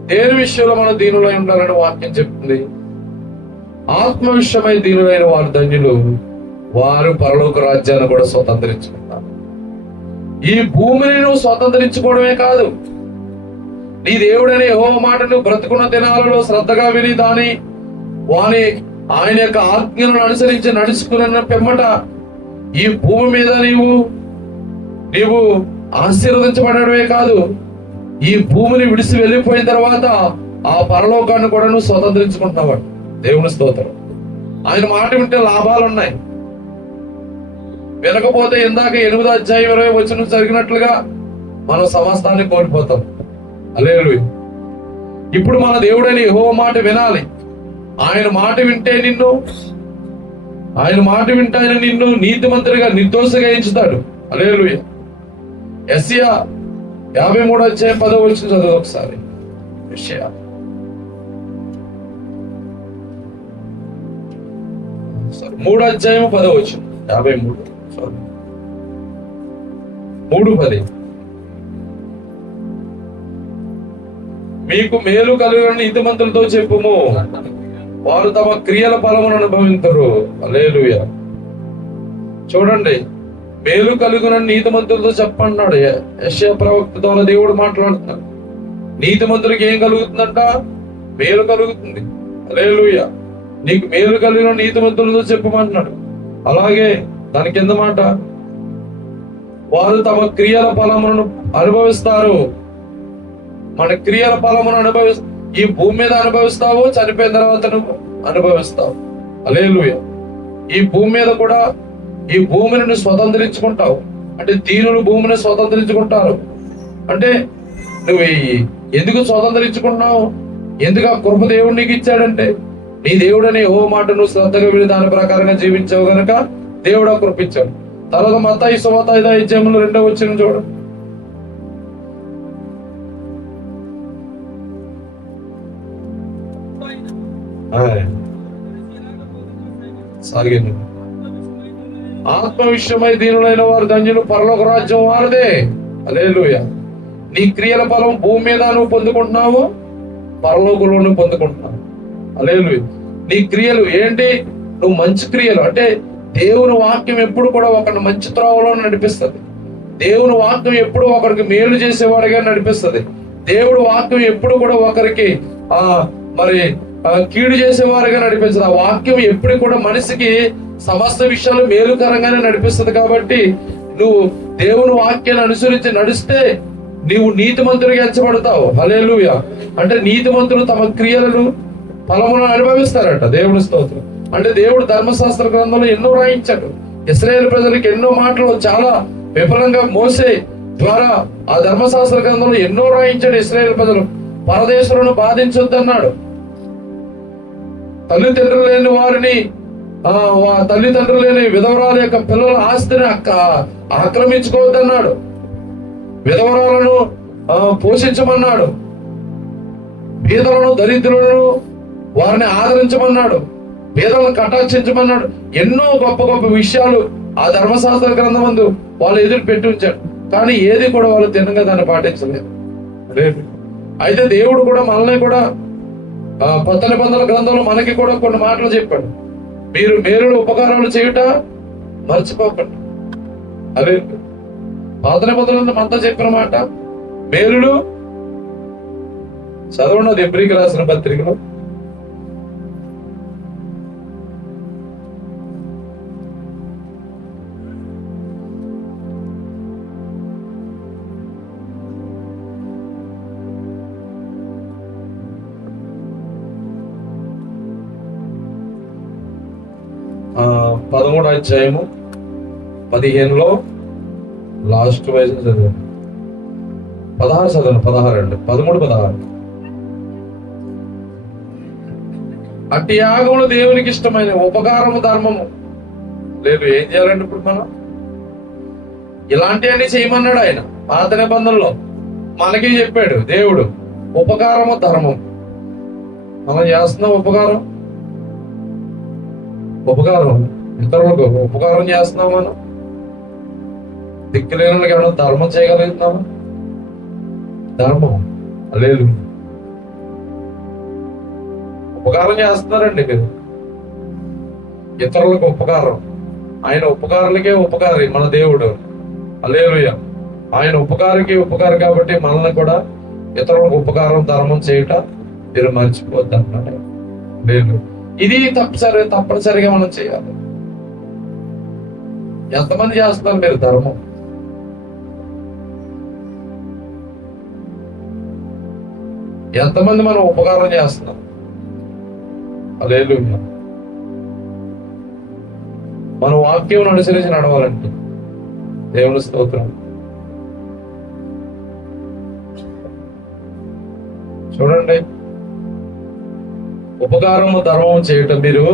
దేని విషయంలో మనం దీనులై ఉండాలని వాక్యం చెప్తుంది. ఆత్మ విషయమై దీనులైన వారు ధన్యులు, వారు పరలోక రాజ్యాన్ని కూడా స్వతంత్రించుకుంటారు. ఈ భూమిని నువ్వు స్వతంత్రించుకోవడమే కాదు, నీ దేవుడనే యెహోవా మాట నువ్వు బ్రతుకున్న దినాలలో శ్రద్ధగా విని ఆయన యొక్క ఆజ్ఞలను అనుసరించి నడుచుకున్న పిమ్మట ఈ భూమి మీద నీవు ఆశీర్వదించబడమే కాదు, ఈ భూమిని విడిచి వెళ్ళిపోయిన తర్వాత ఆ పరలోకాన్ని కూడా నువ్వు స్వతంత్రించుకుంటున్నావు. దేవుని స్తోత్రం. ఆయన మాట వింటే లాభాలు ఉన్నాయి. వినకపోతే ఇందాక 8వ అధ్యాయం 20వ వచనం జరిగినట్లుగా మనం సమస్తాన్ని కోల్పోతాం. హల్లెలూయా. ఇప్పుడు మన దేవుడైన యెహోవా మాట వినాలి. ఆయన మాట వింటే ఆయన నిన్ను నీతిమంతుడిగా నిర్దోషిగా ఎంచుతాడు. హల్లెలూయా. యెషయా 53వ అధ్యాయం 10వ వచనం చదువు ఒకసారి. యెషయా 3వ అధ్యాయం 10వ వచనం. 3:10. మీకు మేలు కలిగిన నీతిమంతులతో చెప్పుము, వారు తమ క్రియల ఫలమును అనుభవించరు. హల్లెలూయా. చూడండి, మేలు కలిగిన నీతిమంతులతో చెప్పన్నాడు. యెషయా ప్రవక్త ద్వారా దేవుడు మాట్లాడుతున్నాడు. నీతిమంతులకి ఏం కలుగుతుందంట? మేలు కలుగుతుంది. హల్లెలూయా. నీకు మేలు కలిగిన నీతిమంతులతో చెప్పమన్నాడు. అలాగే దాని కింద మాట, వారు తమ క్రియల ఫలమును అనుభవిస్తారు. మన క్రియల ఫలమును ఈ భూమి మీద అనుభవిస్తావు, చనిపోయిన తర్వాత నువ్వు అనుభవిస్తావు. హల్లెలూయా. ఈ భూమి మీద కూడా ఈ భూమిని నువ్వు స్వతంత్రించుకుంటావు. అంటే దీనులు భూమిని స్వతంత్రించుకుంటారు. అంటే నువ్వు ఎందుకు స్వతంత్రించుకున్నావు? ఎందుకు ఆ కృప దేవుడు నీకు ఇచ్చాడంటే, నీ దేవుడని యెహోవా మాట నువ్వు శ్రద్ధగా విని దాని ప్రకారంగా జీవించావు గనక దేవుడు ఆ కృప ఇచ్చాడు. తర్వాత మత్తయి సువార్త 5వ అధ్యాయంలో 2వ వచనం చూడు. సాగింది. ఆత్మ విషయమై దీనులైన వారు ధన్యులు, పరలోక రాజ్యం వారిదే. హల్లెలూయా. నీ క్రియల ఫలం భూమి మీద నువ్వు పొందుకుంటున్నావు, పరలోకంలో నువ్వు పొందుకుంటున్నావు. హల్లెలూయా. నీ క్రియలు ఏంటి? నువ్వు మంచి క్రియలు అంటే దేవుని వాక్యం ఎప్పుడు కూడా ఒకరిని మంచి త్రోవలో నడిపిస్తుంది. దేవుని వాక్యం ఎప్పుడు ఒకరికి మేలు చేసేవాడిగా నడిపిస్తుంది. దేవుడు వాక్యం ఎప్పుడు కూడా ఒకరికి కీడు చేసేవారుగా నడిపిస్తుంది. ఆ వాక్యం ఎప్పుడు కూడా మనిషికి సమస్త విషయాలు మేలుకరంగానే నడిపిస్తుంది. కాబట్టి నువ్వు దేవుని వాక్యాన్ని అనుసరించి నడిస్తే నీవు నీతిమంతుడిగా ఎంచబడతావు. హల్లెలూయా. అంటే నీతిమంతులు తమ క్రియలను ఫలమును అనుభవిస్తారట. దేవుని స్తోత్రం. అంటే దేవుడు ధర్మశాస్త్ర గ్రంథంలో ఎన్నో రాయించాడు. ఇశ్రాయేలు ప్రజలకు ఎన్నో మాటలు చాలా విఫలంగా మోసే ద్వారా ఆ ధర్మశాస్త్ర గ్రంథంలో ఎన్నో రాయించాడు. ఇశ్రాయేలు ప్రజలు పరదేశులను బాధించొద్దన్నాడు. తల్లిదండ్రులు లేని వారిని తల్లిదండ్రులు లేని విధవరాల యొక్క పిల్లల ఆస్తిని ఆక్రమించుకోవద్దన్నాడు. విధవరాలను పోషించమన్నాడు. బీదలను దరిద్రులను వారిని ఆదరించమన్నాడు. పేదలను కటాక్షించమన్నాడు. ఎన్నో గొప్ప గొప్ప విషయాలు ఆ ధర్మశాస్త్ర గ్రంథం ముందు వాళ్ళు ఎదురు పెట్టి ఉంచాడు. కానీ ఏది కూడా వాళ్ళు తిన్నగా దాన్ని పాటించలేదు. అయితే దేవుడు కూడా మనల్ని కూడా కొత్త నిబంధనల గ్రంథంలో మనకి కూడా కొన్ని మాటలు చెప్పాడు. మీరు మేలుడు ఉపకారాలు చేయుట మర్చిపోకండి. అదే పాత నిబంధనలు మనతో చెప్పిన మాట. మేలుడు చదవండి, హెబ్రీకి రాసిన పత్రికలో 13వ అధ్యాయము 15లో లాస్ట్ వైజ్ చదివాను. 16 చదవండి. 16 అండి. 13, 16. అట్టి యాగములు దేవునికి ఇష్టమైన ఉపకారము ధర్మము లేదు. ఏం చేయాలండి ఇప్పుడు మనం? ఇలాంటివన్నీ చేయమన్నాడు ఆయన పాత నిబంధనలో. మనకి చెప్పాడు దేవుడు ఉపకారము ధర్మం. మనం చేస్తున్నాం ఉపకారం ఇతరులకు ఉపకారం చేస్తున్నాం. మనం దిక్కులేని ఏమన్నా ధర్మం చేయగలుగుతున్నామా? ధర్మం. హల్లెలూయా. ఉపకారం చేస్తున్నారండి మీరు, ఇతరులకు ఉపకారం. ఆయన ఉపకారులకే ఉపకారి మన దేవుడు. హల్లెలూయా. ఆయన ఉపకారికి ఉపకారి కాబట్టి మనల్ని కూడా ఇతరులకు ఉపకారం ధర్మం చేయట మీరు మర్చిపోద్ది అన్నాడు. లేదు, ఇది తప్పనిసరిగా మనం చేయాలి. ఎంతమంది చేస్తున్నారు మీరు ధర్మం? ఎంతమంది మనం ఉపకారం చేస్తున్నాం? హల్లెలూయా. మన వాక్యం అనుసరించి నడవాలంటే దేవుని స్తోత్రం. చూడండి, ఉపకారము ధర్మము చేయటం మీరు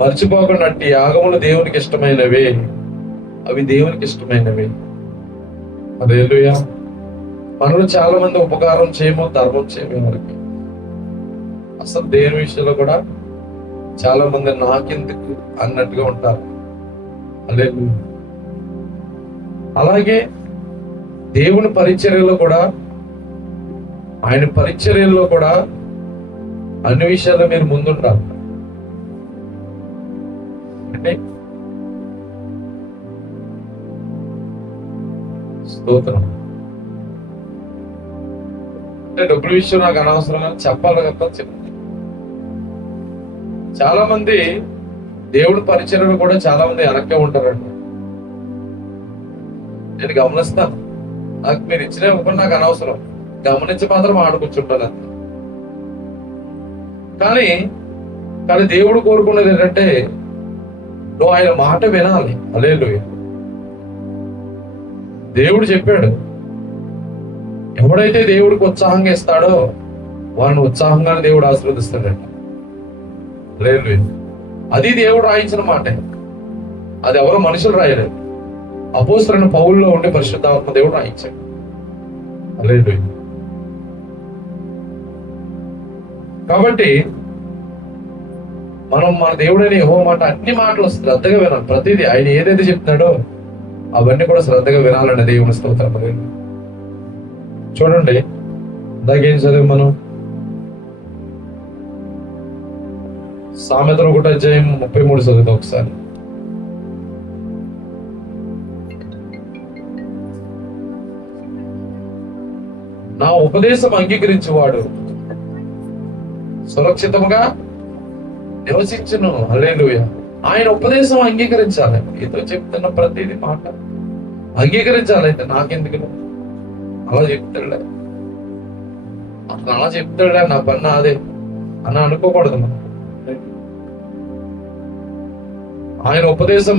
మర్చిపోకుండా, యాగములు దేవునికి ఇష్టమైనవి, అవి దేవునికి ఇష్టమైనవి. హల్లెలూయా. మనలో చాలా మంది ఉపకారం చేయము, ధర్మం చేయము. వారికి అసలు దేని విషయంలో కూడా చాలా మంది నాకెందుకు అన్నట్టుగా ఉంటారు. హల్లెలూయా. అలాగే దేవుని పరిచర్యలో కూడా, ఆయన పరిచర్యల్లో కూడా అన్ని విషయాల్లో మీరు ముందుండాలి. అంటే స్తోత్రం. అంటే డబ్బుల విషయం నాకు అనవసరంగా చెప్పాలి కదా, చెప్తాను. చాలా మంది దేవుడి పరిచర్యలు కూడా చాలా మంది వెనక్కే ఉంటారండి. నేను గమనిస్తాను. నాకు మీరు ఇచ్చిన కూడా నాకు అనవసరం, గమనించి మాత్రం ఆడుకుంటుంటాను అంత. కానీ దేవుడు కోరుకున్నది ఏంటంటే నువ్వు ఆయన మాట వినాలి. హల్లెలూయా. దేవుడు చెప్పాడు, ఎవడైతే దేవుడికి ఉత్సాహంగా ఇస్తాడో వారిని ఉత్సాహంగానే దేవుడు ఆశీర్వదిస్తాడంట. హల్లెలూయా. అది దేవుడు రాయించిన మాటే, అది ఎవరో మనుషులు రాయలేదు. అపోస్తలుడైన పౌలులో ఉండే పరిశుద్ధాత్మ దేవుడు రాయించాడు. హల్లెలూయా. కాబట్టి మనం మన దేవుడైన యెహోవా మాట అన్ని మాటలు శ్రద్ధగా వినాలి. ప్రతిదీ ఆయన ఏదైతే చెప్తున్నాడో అవన్నీ కూడా శ్రద్ధగా వినాలండి. దేవుని స్తోత్రం. చూడండి, ఇందాకేం చదివి మనం సామెతలు 1:33 చదువుతాం ఒకసారి. నా ఉపదేశం అంగీకరించేవాడు సురక్షితంగా నివసించును. హల్లెలూయా. ఆయన ఉపదేశం అంగీకరించాలి. మీతో చెప్తున్న ప్రతిదీ మాట అంగీకరించాలి. అయితే నాకెందుకు అలా చెప్తాడులే, అసలు అలా చెప్తాడులే, నా పని అదే అని అనుకోకూడదు మనం. ఆయన ఉపదేశం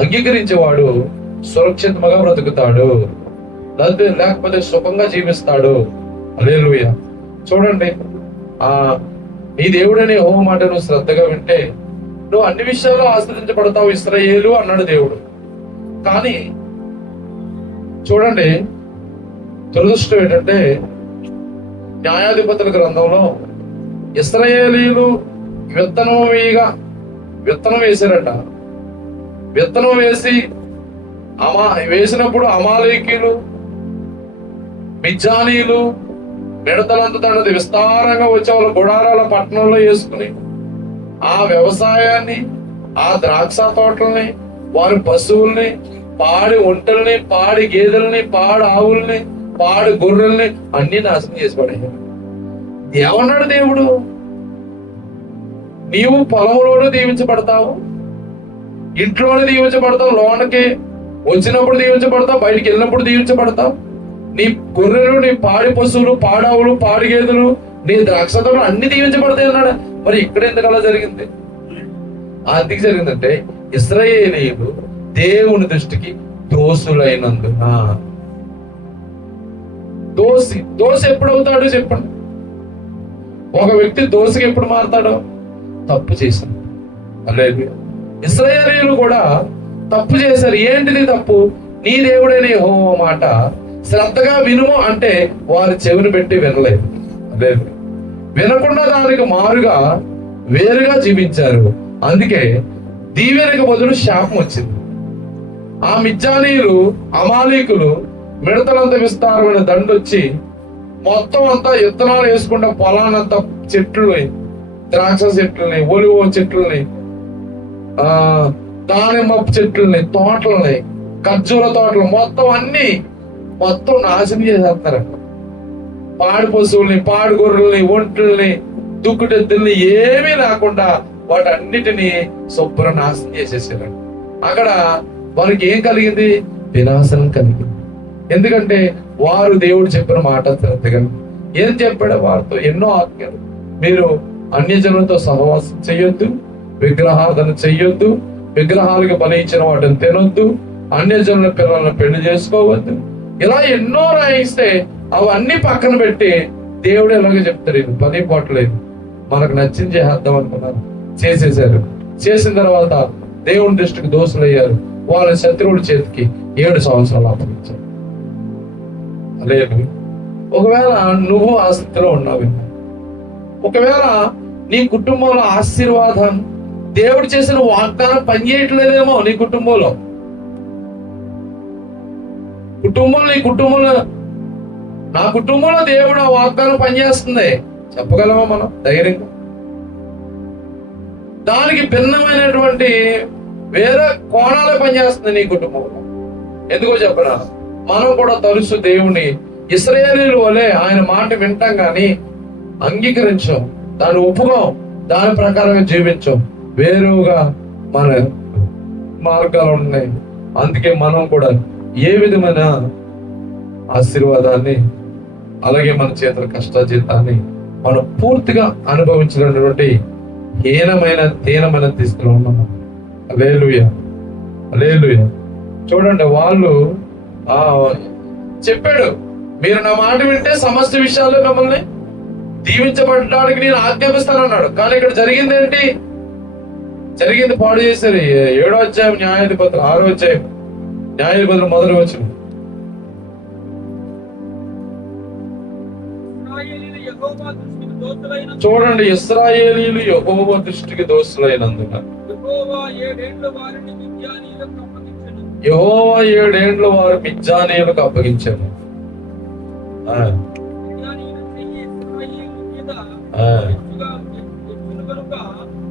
అంగీకరించేవాడు సురక్షితంగా బ్రతుకుతాడు, లేకపోతే సుఖంగా జీవిస్తాడు. హల్లెలూయా. చూడండి, నీ దేవుడని యెహోవా మాట నువ్వు శ్రద్ధగా వింటే నువ్వు అన్ని విషయాల్లో ఆశ్రయించబడతావు ఇశ్రాయేలు అన్నాడు దేవుడు. కానీ చూడండి, దురదృష్టం ఏంటంటే న్యాయాధిపతుల గ్రంథంలో ఇశ్రాయేలీయులు విత్తనం వేశారట. విత్తనం వేసినప్పుడు అమాలేకీయులు, మిజ్జానీయులు మిడతలంత తండ్రి విస్తారంగా వచ్చే వాళ్ళ గుడారాల పట్టణంలో వేసుకుని ఆ వ్యవసాయాన్ని, ఆ ద్రాక్ష తోటల్ని, వారి పశువుల్ని, పాడి ఒంటల్ని, పాడి గేదెల్ని, పాడి ఆవుల్ని, పాడి గొర్రెల్ని అన్ని నాశనం చేసి పడేయారు. ఏమన్నాడు దేవుడు? నీవు పొలంలోనూ దీవించబడతావు, ఇంట్లోనే దీవించబడతావు, లోనకి వచ్చినప్పుడు దీవించబడతావు, బయటికి వెళ్ళినప్పుడు దీవించబడతావు. నీ గొర్రెలు, నీ పాడి పశువులు, పాడావులు, పాడి గేదెలు, నీ ద్రాక్ష తోటలు అన్ని దీవించబడతాయి అన్నాడు. మరి ఇక్కడ ఎందుకు అలా జరిగింది? ఎందుకు జరిగిందంటే ఇశ్రాయేలీయులు దేవుని దృష్టికి దోషులైనందున. దోషి ఎప్పుడు అవుతాడు చెప్పండి? ఒక వ్యక్తి దోషికి ఎప్పుడు మారుతాడో? తప్పు చేశాను. హల్లెలూయా. ఇశ్రాయేలీయులు కూడా తప్పు చేశారు. ఏంటిది తప్పు? నీ దేవుడైన యెహోవా మాట శ్రద్ధగా వినుము అంటే వారు చెవిని పెట్టి వినలేదు. లేదు, వినకుండా దానికి మారుగా వేరుగా జీవించారు. అందుకే దీవెనకు బదులు శాపం వచ్చింది. ఆ మిజ్జానీయులు, అమాలీకులు మిడతలంత విస్తారమైన దండు వచ్చి మొత్తం అంతా విత్తనాలు వేసుకుంటే పొలానంతా చెట్లని, ద్రాక్ష చెట్లని, ఒలివ చెట్లని, దానిమ్మ చెట్లని, తోటలని, ఖర్జూర తోటలు మొత్తం నాశనం చేసేస్తారంట. పాడి పశువుల్ని, పాడి గొర్రెల్ని, ఒంట్లని, దుక్కుటెద్దుల్ని ఏమీ లేకుండా వాటన్నిటిని శుభ్రం నాశనం చేసేసారంట. అక్కడ వారికి ఏం కలిగింది? వినాశనం కలిగింది. ఎందుకంటే వారు దేవుడు చెప్పిన మాట శ్రద్ధగా ఏం చెప్పాడు? వారితో ఎన్నో ఆజ్ఞలు. మీరు అన్యజనులతో సహవాసం చెయ్యొద్దు, విగ్రహార్థన చెయ్యొద్దు, విగ్రహాలకు బలి ఇచ్చిన వాటిని తినొద్దు, అన్యజనుల పిల్లలను పెళ్లి చేసుకోవద్దు, ఇలా ఎన్నో రాయిస్తే అవన్నీ పక్కన పెట్టి దేవుడు ఎలాగో చెప్తారు, ఇది పని పోవట్లేదు, మనకు నచ్చింది చేద్దాం అనుకున్నారు, చేసేసారు. చేసిన తర్వాత దేవుని దృష్టికి దోషులు అయ్యారు. వాళ్ళ శత్రువుడి చేతికి 7 సంవత్సరాలు అప్పగించారు. లేదు, ఒకవేళ నువ్వు ఆ స్థితిలో ఉన్నావు, ఒకవేళ నీ కుటుంబంలో ఆశీర్వాదం దేవుడు చేసిన వాగ్దానం పనిచేయట్లేదేమో నీ కుటుంబంలో, నా కుటుంబంలో దేవుడు ఆ వాగ్దానం పనిచేస్తుంది చెప్పగలమా మనం ధైర్యంగా? దానికి భిన్నమైనటువంటి వేరే కోణాలే పనిచేస్తుంది నీ కుటుంబంలో. ఎందుకో చెప్పరా, మనం కూడా తలుసు దేవుని ఇశ్రాయేలీయుల వలె ఆయన మాట వింటాం కానీ అంగీకరించాం, దాన్ని ఒప్పుకోం, దాని ప్రకారంగా జీవించాం. వేరుగా మన మార్గాలు ఉన్నాయి. అందుకే మనం కూడా ఏ విధమైన ఆశీర్వాదాన్ని, అలాగే మన చేతుల కష్టాజీతాన్ని మనం పూర్తిగా అనుభవించినటువంటి హీనమైన స్థితిలో ఉన్నాం. హల్లెలూయా, హల్లెలూయా. చూడండి, వాళ్ళు చెప్పాడు, మీరు నా మాట వింటే సమస్త విషయాల్లో మిమ్మల్ని దీవించబడడానికి నేను ఆజ్ఞాపిస్తానన్నాడు. కానీ ఇక్కడ జరిగింది ఏంటి? జరిగింది పాడు చేశారు. 7వ అధ్యాయం న్యాయాధిపతులు, 6వ అధ్యాయం న్యాయాధిపతులు మొదలు వచ్చిన చూడండి, ఇశ్రాయేలీయులు యెహోవా దృష్టికి దోషులైనందున యెహోవా 7 ఏండ్లు వారు మిద్యానీయులకు అప్పగించారు.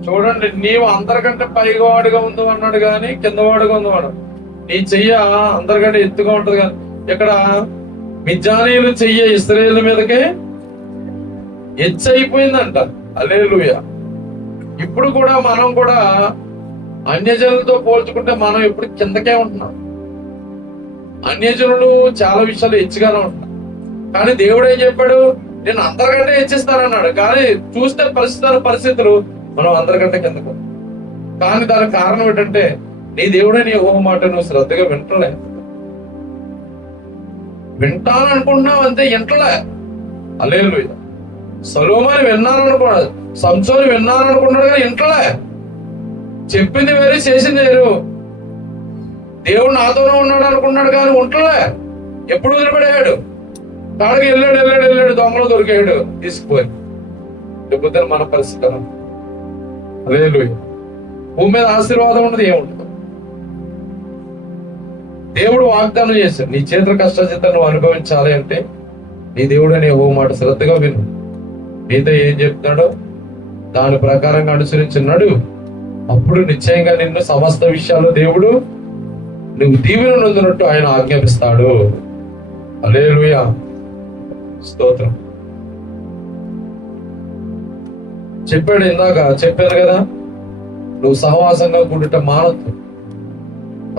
చూడండి, నీవు అందరికంటే పైవాడుగా ఉందో అన్నాడు కానీ కిందవాడుగా ఉందన్నాడు. నీ చెయ్య అందరికంటే ఎత్తుగా ఉంటది కానీ ఇక్కడ మిద్యానీయులు చెయ్య ఇశ్రాయేలు మీదకే హెచ్చయిపోయిందంట. హల్లెలూయా. ఇప్పుడు కూడా మనం కూడా అన్యజనులతో పోల్చుకుంటే మనం ఇప్పుడు కిందకే ఉంటున్నాం. అన్యజనులు చాలా విషయాలు హెచ్చుగానే ఉంటున్నాం. కానీ దేవుడు ఏం చెప్పాడు? నేను అందరికంటే హెచ్చిస్తానన్నాడు. కానీ చూస్తే పరిస్థితులు మనం అందరికంటే కిందకు. కానీ దానికి కారణం ఏంటంటే నీ దేవుడే నీ యెహోవా మాట నువ్వు శ్రద్ధగా వింటలే. వింటాననుకుంటున్నావు అంతే, వింటలే. హల్లెలూయా. సొలొమోను విన్నాననుకున్నాడు, సంసోను విన్నాననుకున్నాడు కానీ వింటలే. చెప్పింది వేరు, చేసింది వేరు. దేవుడు నాతోనే ఉన్నాడు అనుకున్నాడు కానీ ఉంటలే. ఎప్పుడు వదిలిపెట్టాడు? కాడికి వెళ్ళాడు, దొంగలో దొరికాడు, తీసుకుపోయి. చెబుతాను మన పరిస్థితి. హల్లెలూయా. భూమి మీద ఆశీర్వాదం ఉన్నది ఏముండదు. దేవుడు వాగ్దానం చేశాడు, నీ చేతుల కష్టాజితం నువ్వు అనుభవించాలి అంటే నీ దేవుడు అని యెహోవా మాట శ్రద్ధగా విను. నీతో ఏం చెప్తాడో దాని ప్రకారంగా అనుసరించున్నాడు. అప్పుడు నిశ్చయంగా నిన్ను సమస్త విషయాల్లో దేవుడు నువ్వు దీవెన నొందినట్టు ఆయన ఆజ్ఞాపిస్తాడు. హల్లెలూయా, స్తోత్రం. చెప్పాడు, ఇందాక చెప్పాను కదా, నువ్వు సహవాసంగా కూడుట మానొద్దు.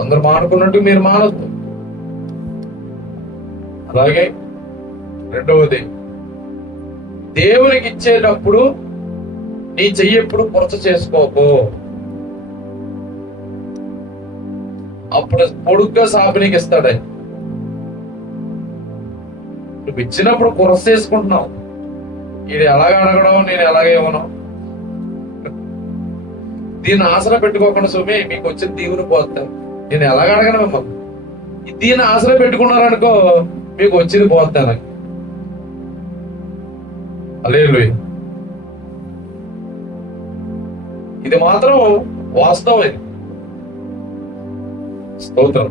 అందరు మానుకున్నట్టు మీరు మానొద్దు. అలాగే రెండవది, దేవునికి ఇచ్చేటప్పుడు నీ చెయ్యి ఎప్పుడు పొరచ చేసుకోకు. అప్పుడు పొడుగ్గా సాపినికి ఇస్తాడు. నువ్వు ఇచ్చినప్పుడు కొరస చేసుకుంటున్నావు. ఇది ఎలాగ అడగడం, నేను ఎలాగే ఇవ్వను. దీన్ని ఆసరా పెట్టుకోకుండా సుమి మీకు వచ్చిన దీవుని పోతాను. నేను ఎలాగ అడగను మిమ్మల్ని. దీన్ని ఆసరా పెట్టుకున్నారనుకో మీకు వచ్చింది పోతాను. హల్లెలూయా. ఇది మాత్రం వాస్తవం. ఇది స్తోత్రం.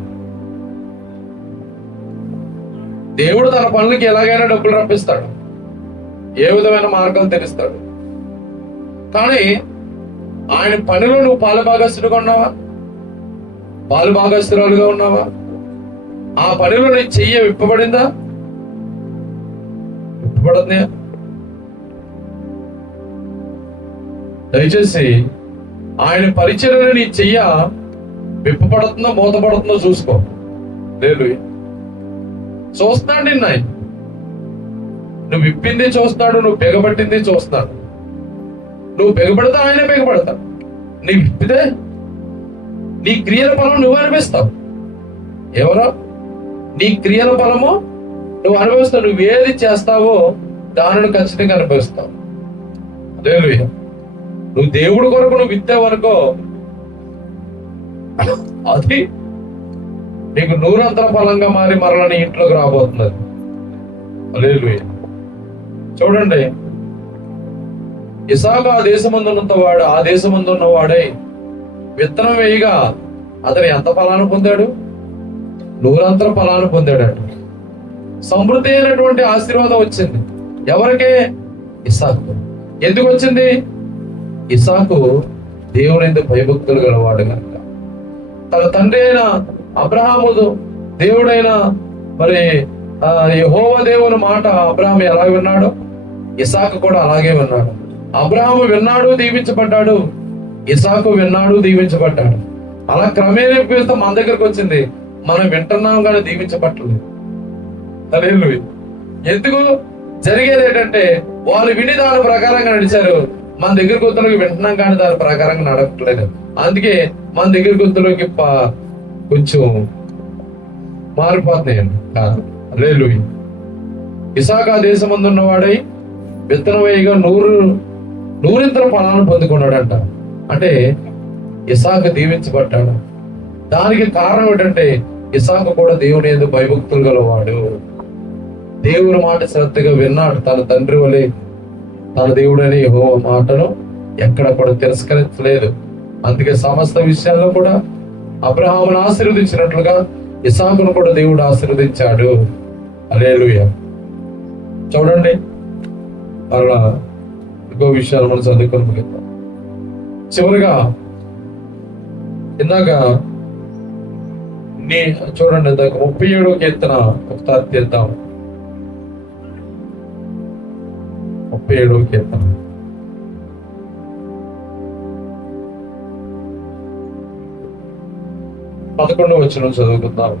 దేవుడు తన పనులకి ఎలాగైనా డబ్బులు రప్పిస్తాడు, ఏ విధమైన మార్గాలు తెలుస్తాడు. కానీ ఆయన పనిలో నువ్వు పాలుభాగస్తుడిగా ఉన్నావా? పాలుభాగస్తురాలుగా ఉన్నావా? ఆ పనిలో నీ చెయ్యి విప్పబడిందా? విప్పబడిందా? దయచేసి ఆయన పరిచర్యలో నీ చెయ్య విప్పబడుతుందో మూతపడుతుందో చూసుకో. లేదు, చూస్తున్నాడు నిన్న ఆయన. నువ్వు విప్పింది చూస్తున్నాడు, నువ్వు బిగబట్టింది చూస్తున్నాడు. నువ్వు బిగబడితే ఆయనే బిగబడతాడు. నీ విప్పితే నీ క్రియల ఫలం నువ్వు అనిపిస్తావు. ఎవరో నీ క్రియల ఫలము నువ్వు అనుభవిస్తావు. నువ్వు ఏది చేస్తావో దానిని ఖచ్చితంగా అనుభవిస్తావు. హల్లెలూయా. నువ్వు దేవుడి కొరకు నువ్వు విత్తావు అనుకో, అది నీకు నూరంతర ఫలంగా మారి మరల నీ ఇంట్లోకి రాబోతున్నది. హల్లెలూయా. చూడండి, ఇసాకు ఆ దేశమందు ఉన్నవాడై విత్తనం వేయగా అతను ఎంత ఫలాన్ని పొందాడు? నూరంతర ఫలాన్ని పొందాడు. సమృద్ధి అయినటువంటి ఆశీర్వాదం వచ్చింది. ఎవరికే? ఇసాకు. ఎందుకు వచ్చింది? ఇసాకు దేవుని యందు భయభక్తులు గలవాడు కనుక. తన తండ్రి అయిన అబ్రహాము దేవుడైన మరి యెహోవా దేవుని మాట అబ్రహాము ఎలా విన్నాడో ఇసాకు కూడా అలాగే విన్నాడు. అబ్రహాము విన్నాడు, దీవించబడ్డాడు. ఇసాకు విన్నాడు, దీవించబడ్డాడు. అలా క్రమేణా మన దగ్గరకు వచ్చింది. మనం వింటున్నాం కానీ దీవించబట్టలేదు. హల్లెలూయా. ఎందుకు? జరిగేది ఏంటంటే వాళ్ళు విని దాని ప్రకారంగా నడిచారు. మన దగ్గర గుర్తులోకి వింటున్నాం కానీ దాని ప్రకారంగా నడపట్లేదు. అందుకే మన దగ్గర గుర్తులోకి కొంచెం మారిపోతున్నాయండి. కాదు. హల్లెలూయా. ఇసాకు ఆ దేశమందు ఉన్నవాడై విత్తనం వేయగా నూరింతల ఫలాలను పొందుకున్నాడంట. అంటే ఇసాకు దీవించబడ్డాడు. దానికి కారణం ఏంటంటే ఇసాకు కూడా దేవుని యందు భయభక్తులు గలవాడు. దేవుని మాట శ్రద్ధగా విన్నాడు. తన తండ్రి వలె తన దేవుడని యెహోవా మాటను ఎక్కడ కూడా తిరస్కరించలేదు. అందుకే సమస్త విషయాల్లో కూడా అబ్రహామును ఆశీర్వదించినట్లుగా ఇసాకును కూడా దేవుడు ఆశీర్వదించాడు. హల్లెలూయా. చూడండి, అలా ఇంకో విషయాలు మనం చదువుకొని ముగిద్దాం. చివరిగా ఇందాక చూడండి, ఇందాక 37వ కీర్తన ఒకసారి తీద్దాం. 37వ కీర్తన 11వ వచనం చదువుకుందాం.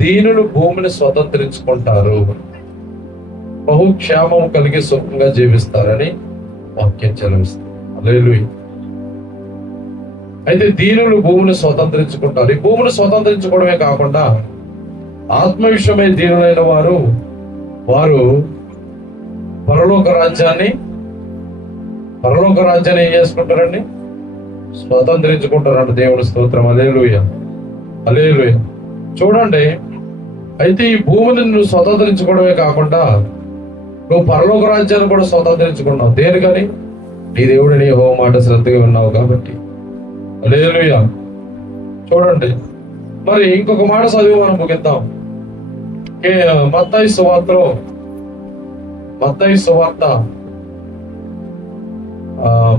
దీనులు భూమిని స్వతంత్రించుకుంటారు, బహుక్షేమం కలిగి సుఖంగా జీవిస్తారని వాక్యం చదివిస్తారు. హల్లెలూయా. అయితే దీనులు భూమిని స్వతంత్రించుకుంటారు. ఈ భూమిని స్వతంత్రించుకోవడమే కాకుండా ఆత్మ విషయమై దీనులైన వారు పరలోక రాజ్యాన్ని ఏం చేసుకుంటారండి? స్వతంత్రించుకుంటారంట. దేవుని స్తోత్రం. హల్లెలూయా. హల్లెలూయా. చూడండి, అయితే ఈ భూమిని నువ్వు స్వతంత్రించుకోవడమే కాకుండా నువ్వు పరలోక రాజ్యాన్ని కూడా స్వతంత్రించుకున్నావు. దేనికని? నీ దేవుడిని యెహోవా మాట శ్రద్ధగా విన్నావు కాబట్టి. హల్లెలూయా. చూడండి, మరి ఇంకొక మాట చదివి మనం ముగిద్దాం. మత్తయి సువార్త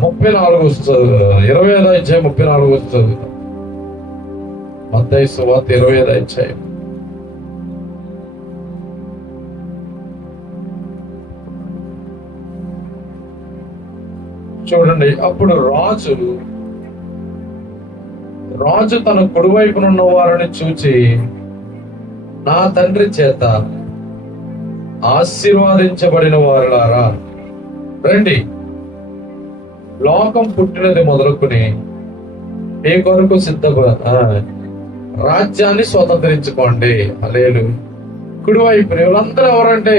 25వ అధ్యాయం 34వ చదువుతాం. మత్తయి సువార్త 25వ అధ్యాయం. చూడండి, అప్పుడు రాజు తన కుడివైపునున్న వారిని చూచి, నా తండ్రి చేత ఆశీర్వాదించబడిన వారులారా రండి, లోకం పుట్టినది మొదలుకొని మీ కొరకు రాజ్యాన్ని స్వతంత్రించుకోండి. హల్లెలూయా. కుడివైపు వీళ్ళందరూ ఎవరంటే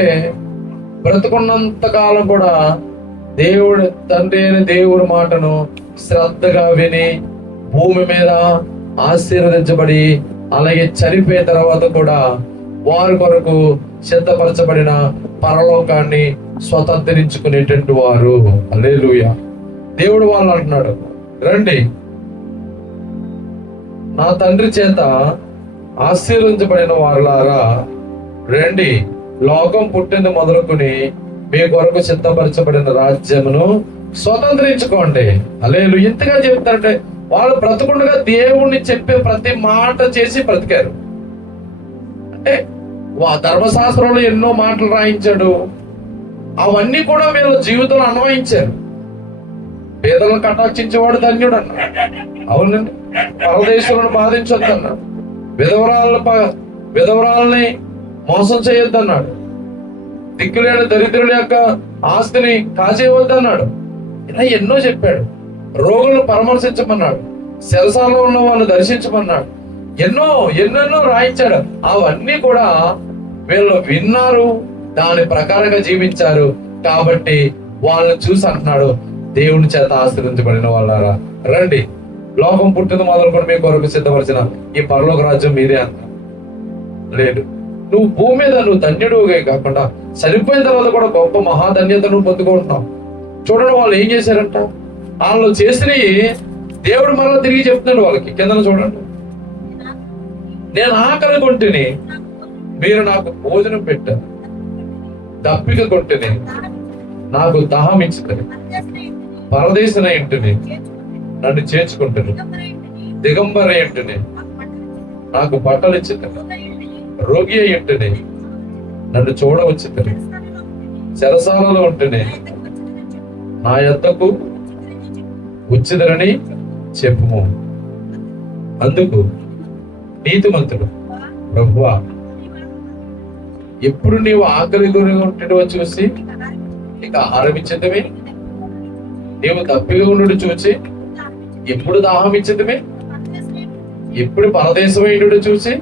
బ్రతుకున్నంత కాలం కూడా దేవుడు తండ్రి అయిన దేవుడి మాటను శ్రద్ధగా విని భూమి మీద ఆశీర్వదించబడి అలాగే చనిపోయిన తర్వాత కూడా వారి కొరకు సిద్ధపరచబడిన పరలోకాన్ని స్వతంత్రించుకునేటువంటి వారు. హల్లెలూయా. దేవుడు వాళ్ళు అంటున్నాడు, రండి, నా తండ్రి చేత ఆశీర్వదించబడిన వారులారా రండి, లోకం పుట్టింది మొదలుకొని మీ కొరకు సిద్ధపరచబడిన రాజ్యమును స్వతంత్రించుకోండి. అలేలు ఇంతగా చెప్తారంటే వాళ్ళు బ్రతుకుండగా దేవుణ్ణి చెప్పే ప్రతి మాట చేసి బ్రతికారు. అంటే ధర్మశాస్త్రంలో ఎన్నో మాటలు రాయించాడు, అవన్నీ కూడా వీళ్ళ జీవితంలో అన్వయించారు. పేదలను కటాక్షించేవాడు ధన్యుడు అన్నాడు. అవునండి. పరదేశులను బాధించొద్దన్నాడు. విధవరాలని మోసం చేయొద్దన్నాడు. దిక్కులేని దరిద్రుల యొక్క ఆస్తిని కాజేయవద్దన్నాడు. ఇలా ఎన్నో చెప్పాడు. రోగులను పరామర్శించమన్నాడు. శరసాలలో ఉన్న వాళ్ళని దర్శించమన్నాడు. ఎన్నెన్నో రాయించాడు. అవన్నీ కూడా వీళ్ళు విన్నారు, దాని ప్రకారంగా జీవించారు. కాబట్టి వాళ్ళని చూసి అంటున్నాడు, దేవుని చేత ఆశీర్వదించబడిన వాళ్ళారా రండి, లోకం పుట్టిన మొదలుకొని మీ కొరకు సిద్ధపరిచిన ఈ పరలోక రాజ్యం మీదే అంట. లేదు, నువ్వు భూమి మీద నువ్వు ధన్యుడుగా కాకుండా చనిపోయిన తర్వాత కూడా గొప్ప మహాధన్యత నువ్వు పొందుకుంటున్నావు. చూడండి వాళ్ళు ఏం చేశారంట, వాళ్ళు చేసినవి దేవుడు మరలా తిరిగి చెప్తున్నాడు వాళ్ళకి. కింద చూడండి, నేను ఆకలి కొంటిని మీరు నాకు భోజనం పెట్టారు, దప్పిక కొంటిని నాకు దాహం ఇచ్చుతుంది, పరదేశన ఇంటిని నన్ను చేర్చుకుంటుంది, దిగంబర ఇంటిని నాకు బట్టలు ఇచ్చుతుంది, రోగి ఇంటిని నన్ను చూడవచ్చుతుంది, చెరసాలలో ఉంటేనే నా యొద్దకు వచ్చిదరని చెప్పుము. అందుకు నీతిమంతుడు, ప్రభువా ఎప్పుడు నీవు ఆకలి గురి ఉంటేవో చూసి నీకు ఆహారం ఇచ్చేదమే, నీవు దప్పిగా ఉండు చూసి ఎప్పుడు దాహం ఇచ్చేదమే, ఎప్పుడు పరదేశమైనడు చూసి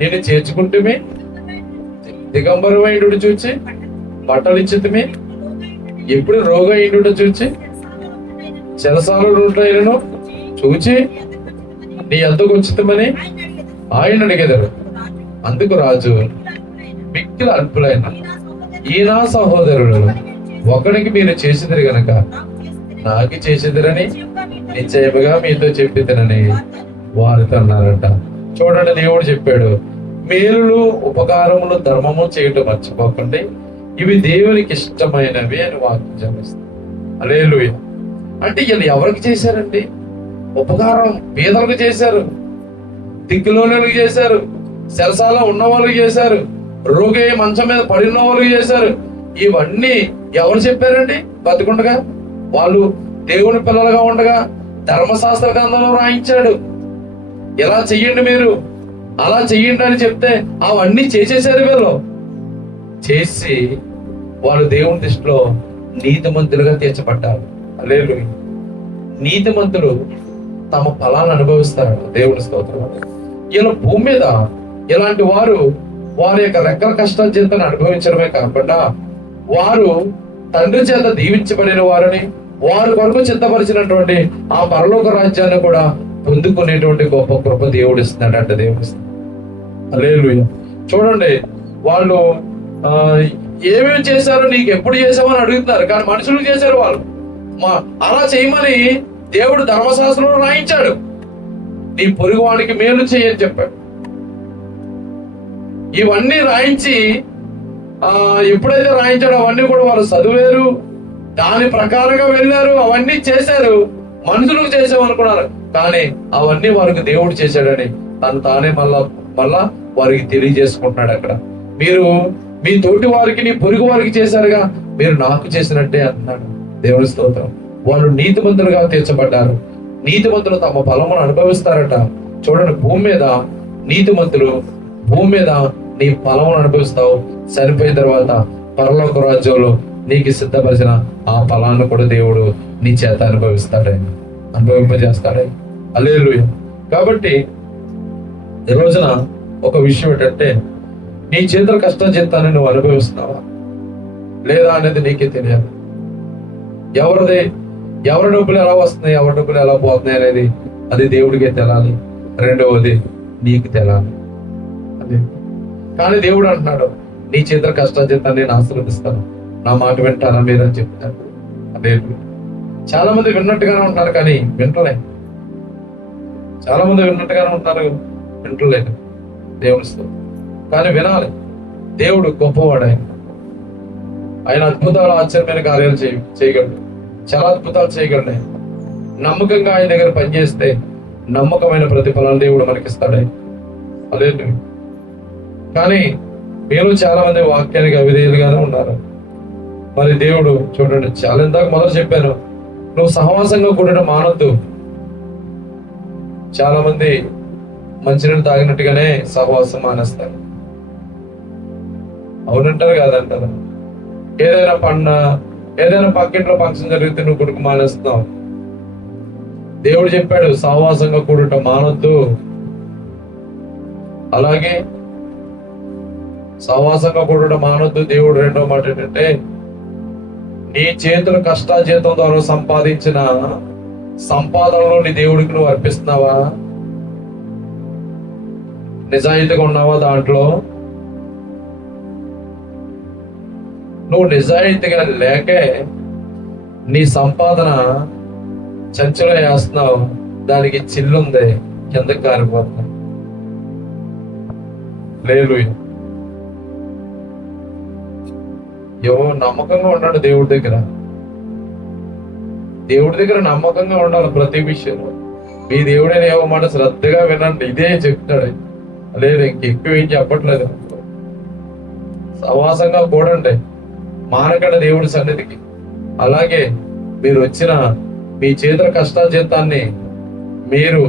నేను చేర్చుకుంటమే, దిగంబరమైనడు చూసి బట్టలు ఇచ్చేదమే, ఎప్పుడు రోగైనడు చూసి చెరసాలను చూచి నీ ఎందుకు వచ్చితమని ఆయన అడిగేదారు. అందుకు రాజు, మిక్కిలి అల్పులైన ఈ నా సహోదరులు ఒకరికి మీరు చేసిదిరి గనక నాకు చేసిదిరని నిశ్చయముగా మీతో చెప్పిదనని వారితో అన్నారట. చూడండి, దేవుడు చెప్పాడు, మేలులు ఉపకారములు ధర్మము చేయటం మర్చిపోకండి, ఇవి దేవునికి ఇష్టమైనవి అని వాక్యం జపిస్తుంది. హల్లెలూయా. అంటే వీళ్ళు ఎవరికి చేశారండి? ఉపకారం పేదలకు చేశారు, దిక్కులోనికి చేశారు, సెరసాల ఉన్న వాళ్ళకి చేశారు, రోగి మంచం మీద పడిన వాళ్ళకి చేశారు. ఇవన్నీ ఎవరు చెప్పారండి? బతికుండగా వాళ్ళు దేవుని పిల్లలుగా ఉండగా ధర్మశాస్త్ర గ్రంథంలో రాయించాడు, ఇలా చెయ్యండి మీరు, అలా చెయ్యండి అని చెప్తే అవన్నీ చేసేసారు. వీళ్ళు చేసి వాళ్ళు దేవుని దృష్టిలో నీతిమంతులుగా తీర్చబడ్డారు. హల్లెలూయా. నీతిమంతులు తమ ఫలాన్ని అనుభవిస్తారు. దేవుని స్తోత్రం. ఇలా భూమి మీద ఇలాంటి వారు వారి యొక్క రెక్కల కష్టాల చేతను అనుభవించడమే కాకుండా వారు తండ్రి చేత దీవించబడిన వారిని వారి కొరకు సిద్ధపరిచినటువంటి ఆ పరలోక రాజ్యాన్ని కూడా పొందుకునేటువంటి గొప్ప కృప దేవుడు ఇస్తున్నాడంట. దేవుడు ఇస్తున్నాడు. హల్లెలూయా. చూడండి, వాళ్ళు ఏమేమి చేశారు, నీకు ఎప్పుడు చేసామని అడుగుతున్నారు, కానీ మనుషులు చేశారు. వాళ్ళు అలా చేయమని దేవుడు ధర్మశాస్త్రంలో రాయించాడు. నీ పొరుగు వాడికి మేలు చేయని చెప్పాడు. ఇవన్నీ రాయించి ఎప్పుడైతే రాయించాడో అవన్నీ కూడా వాళ్ళు చదివారు, దాని ప్రకారంగా వెళ్ళారు, అవన్నీ చేశారు. మనుషులకు చేసామనుకున్నారు, కానీ అవన్నీ వారికి దేవుడు చేశాడని తను తానే మళ్ళా వారికి తెలియజేసుకుంటున్నాడు. అక్కడ మీరు మీ తోటి వారికి నీ పొరుగు వారికి చేశారుగా, మీరు నాకు చేసినట్టే అంటున్నాడు. దేవుని స్తోత్రం. వాళ్ళు నీతిమంతులుగా తీర్చబడ్డారు. నీతిమంతులు తమ ఫలమును అనుభవిస్తారట. చూడండి, భూమి మీద నీతిమంతులు, భూమి మీద నీ ఫలమును అనుభవిస్తావు. చనిపోయిన తర్వాత పరలోక రాజ్యంలో నీకు సిద్ధపరిచిన ఆ ఫలాన్ని కూడా దేవుడు నీ చేత అనుభవింపజేస్తాడే. హల్లెలూయా. కాబట్టి ఈ రోజున ఒక విషయం ఏంటంటే, నీ చేతుల కష్టం చేస్తానని నువ్వు అనుభవిస్తున్నావా లేదా అనేది నీకే తెలియాలి. ఎవరి డబ్బులు ఎలా వస్తున్నాయి, ఎవరి డబ్బులు ఎలా పోతున్నాయి అనేది అది దేవుడికే తెలాలి. రెండవది నీకు తెలాలి. అదే. కానీ దేవుడు అంటున్నాడు, నీ చేతుల కష్టం చేస్తాను నేను ఆశీర్వదిస్తాను, నా మాట వింటారా మీరు అని చెప్తాను. అదే. చాలా మంది విన్నట్టుగానే ఉంటారు కానీ వింటలే. చాలా మంది విన్నట్టుగానే ఉంటారు, వింటలేదు. దేవుని స్తోత్రం. కానీ వినాలి, దేవుడు గొప్పవాడు. ఆయన అద్భుతాలు, ఆశ్చర్యమైన కార్యాలు చేయగలడు. చాలా అద్భుతాలు చేయగలడు. నమ్మకంగా ఆయన దగ్గర పనిచేస్తే నమ్మకమైన ప్రతిఫలాన్ని దేవుడు మనకిస్తాడు. అదే. కానీ మీరు చాలా మంది వాక్యానికి అవిధేయులుగానే ఉన్నారు. మరి దేవుడు చూడండి, చాలా ఇందాక మొదలు చెప్పాను, నువ్వు సహవాసంగా కూడడం మానొద్దు. చాలా మంది మంచినీళ్ళు తాగినట్టుగానే సహవాసం మానేస్తారు. అవునంటారు కాదంటారు. ఏదైనా పక్కింట్లో ఫంక్షన్ జరిగితే నువ్వు కొడుకు మానేస్తున్నావు. దేవుడు చెప్పాడు సహవాసంగా కూడటం మానొద్దు. అలాగే సహవాసంగా కూడటం మానొద్దు. దేవుడు రెండో మాట ఏంటంటే, నీ చేతుల కష్టాజీతం ద్వారా సంపాదించిన సంపాదనలో నీ దేవుడికి నువ్వు అర్పిస్తున్నావా? నిజాయితీగా ఉన్నావా దాంట్లో? నువ్వు నిజాయితీగా లేకే నీ సంపాదన చంచలో వేస్తున్నావు, దానికి చిల్లుంది, కిందకి కారిపోతుంది. లేదు, నమ్మకంగా ఉన్నాడు దేవుడి దగ్గర. దేవుడి దగ్గర నమ్మకంగా ఉండాలి ప్రతి విషయంలో. మీ దేవుడైన ఏవో మాట శ్రద్ధగా వినండి, ఇదే చెప్తాడు. లేదు, ఇంకెక్కువ ఏం చెప్పట్లేదు. సహవాసంగా కూడండి, మానకండి దేవుడి సన్నిధికి. అలాగే మీరు వచ్చిన మీ చేతుల కష్టాజీతాన్ని మీరు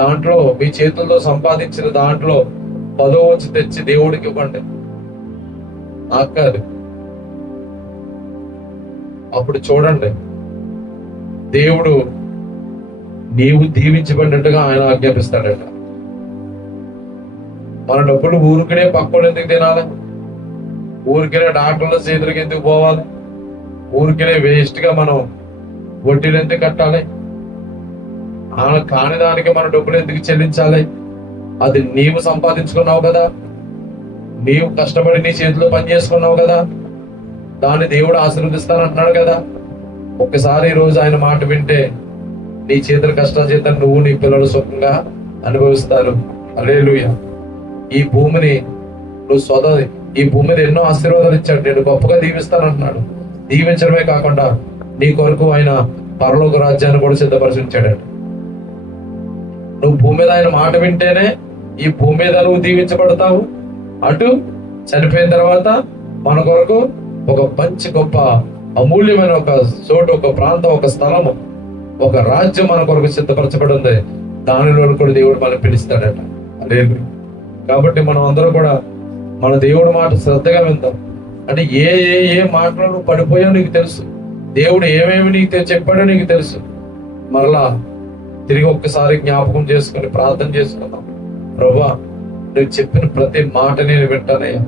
దాంట్లో మీ చేతులతో సంపాదించిన దాంట్లో 10వ వంతు తెచ్చి దేవుడికి ఇవ్వండి. కాదు, అప్పుడు చూడండి, దేవుడు నీవు దీవించబడినట్టుగా ఆయన ఆజ్ఞాపిస్తాడట. మన డబ్బులు ఊరికనే పక్కన ఎందుకు తినాలి? ఊరికనే డాక్టర్ల చేతులకి ఎందుకు పోవాలి? ఊరికనే వేస్ట్ గా మనం వడ్డీలు ఎందుకు కట్టాలి? కాని దానికి మన డబ్బులు ఎందుకు చెల్లించాలి? అది నీవు సంపాదించుకున్నావు కదా, నీవు కష్టపడి నీ చేతిలో పని చేసుకున్నావు కదా, దాన్ని దేవుడు ఆశీర్వదిస్తానంటున్నాడు కదా. ఒక్కసారి ఈ రోజు ఆయన మాట వింటే నీ చేతుల కష్టాజీతం నువ్వు నీ పిల్లలు సుఖంగా అనుభవిస్తారు. హల్లెలూయా. ఈ భూమిని నువ్వు ఈ భూమి మీద ఎన్నో ఆశీర్వాదాలు ఇచ్చాడు. నేను గొప్పగా దీవిస్తానంటున్నాడు. దీవించడమే కాకుండా నీ కొరకు ఆయన పరలోక రాజ్యాన్ని కూడా సిద్ధపరిచాడు. నువ్వు భూమి మీద ఆయన మాట వింటేనే ఈ భూమి మీద నువ్వు దీవించబడతావు. అటు చనిపోయిన తర్వాత మన కొరకు ఒక మంచి గొప్ప అమూల్యమైన ఒక చోటు, ఒక ప్రాంతం, ఒక స్థలము, ఒక రాజ్యం మన కొరకు సిద్ధపరచబడి ఉంది. దానిలో కూడా దేవుడు మనం పిలుస్తాడట. అదే కాబట్టి మనం అందరూ కూడా మన దేవుడి మాట శ్రద్ధగా విందాం. అంటే ఏ మాటలో నువ్వు పడిపోయావు నీకు తెలుసు. దేవుడు ఏమేమి నీకు చెప్పాడో నీకు తెలుసు. మరలా తిరిగి ఒక్కసారి జ్ఞాపకం చేసుకుని ప్రార్థన చేసుకుందాం. ప్రభువా, నువ్వు చెప్పిన ప్రతి మాట నేను వింటానయ్యా.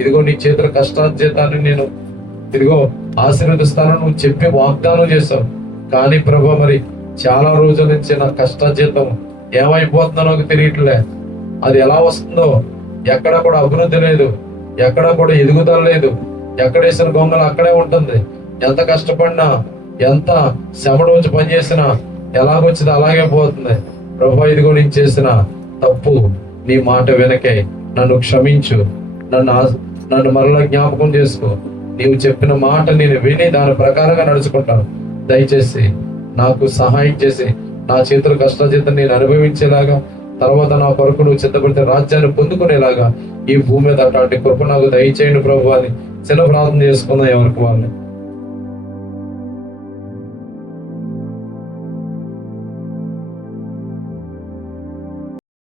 ఇదిగో నీ చేతుల కష్టార్జితాన్ని నేను ఇదిగో ఆశీర్వదిస్తాను నువ్వు చెప్పి వాగ్దానం చేశావు. కానీ ప్రభువా, మరి చాలా రోజుల నుంచి నా కష్టార్జితం ఏమైపోతుందో నాకు తెలియట్లే. అది ఎలా వస్తుందో, ఎక్కడ కూడా అభివృద్ధి లేదు, ఎక్కడ కూడా ఎదుగుదల లేదు. ఎక్కడేసిన గొంగలు అక్కడే ఉంటుంది. ఎంత కష్టపడినా, ఎంత శ్రమ రోజు పనిచేసినా ఎలాగొచ్చింది అలాగే పోతుంది. ప్రభువా, ఇదిగో నేను చేసిన తప్పు నీ మాట వెనకే నన్ను క్షమించు, నన్ను మరలా జ్ఞాపకం చేసుకో. నీవు చెప్పిన మాట నేను విని దాని ప్రకారంగా నడుచుకుంటాను. దయచేసి నాకు సహాయం చేసి నా చేతుల కష్టాజీతం నేను అనుభవించేలాగా, తర్వాత నా కొరకు నువ్వు సిద్ధపడితే రాజ్యాన్ని పొందుకునేలాగా ఈ భూమి మీద అట్లాంటి కృప నాకు దయచేయండి ప్రభు అని చిన్న ప్రార్థన చేసుకుందాం ఎవరికి వాళ్ళు.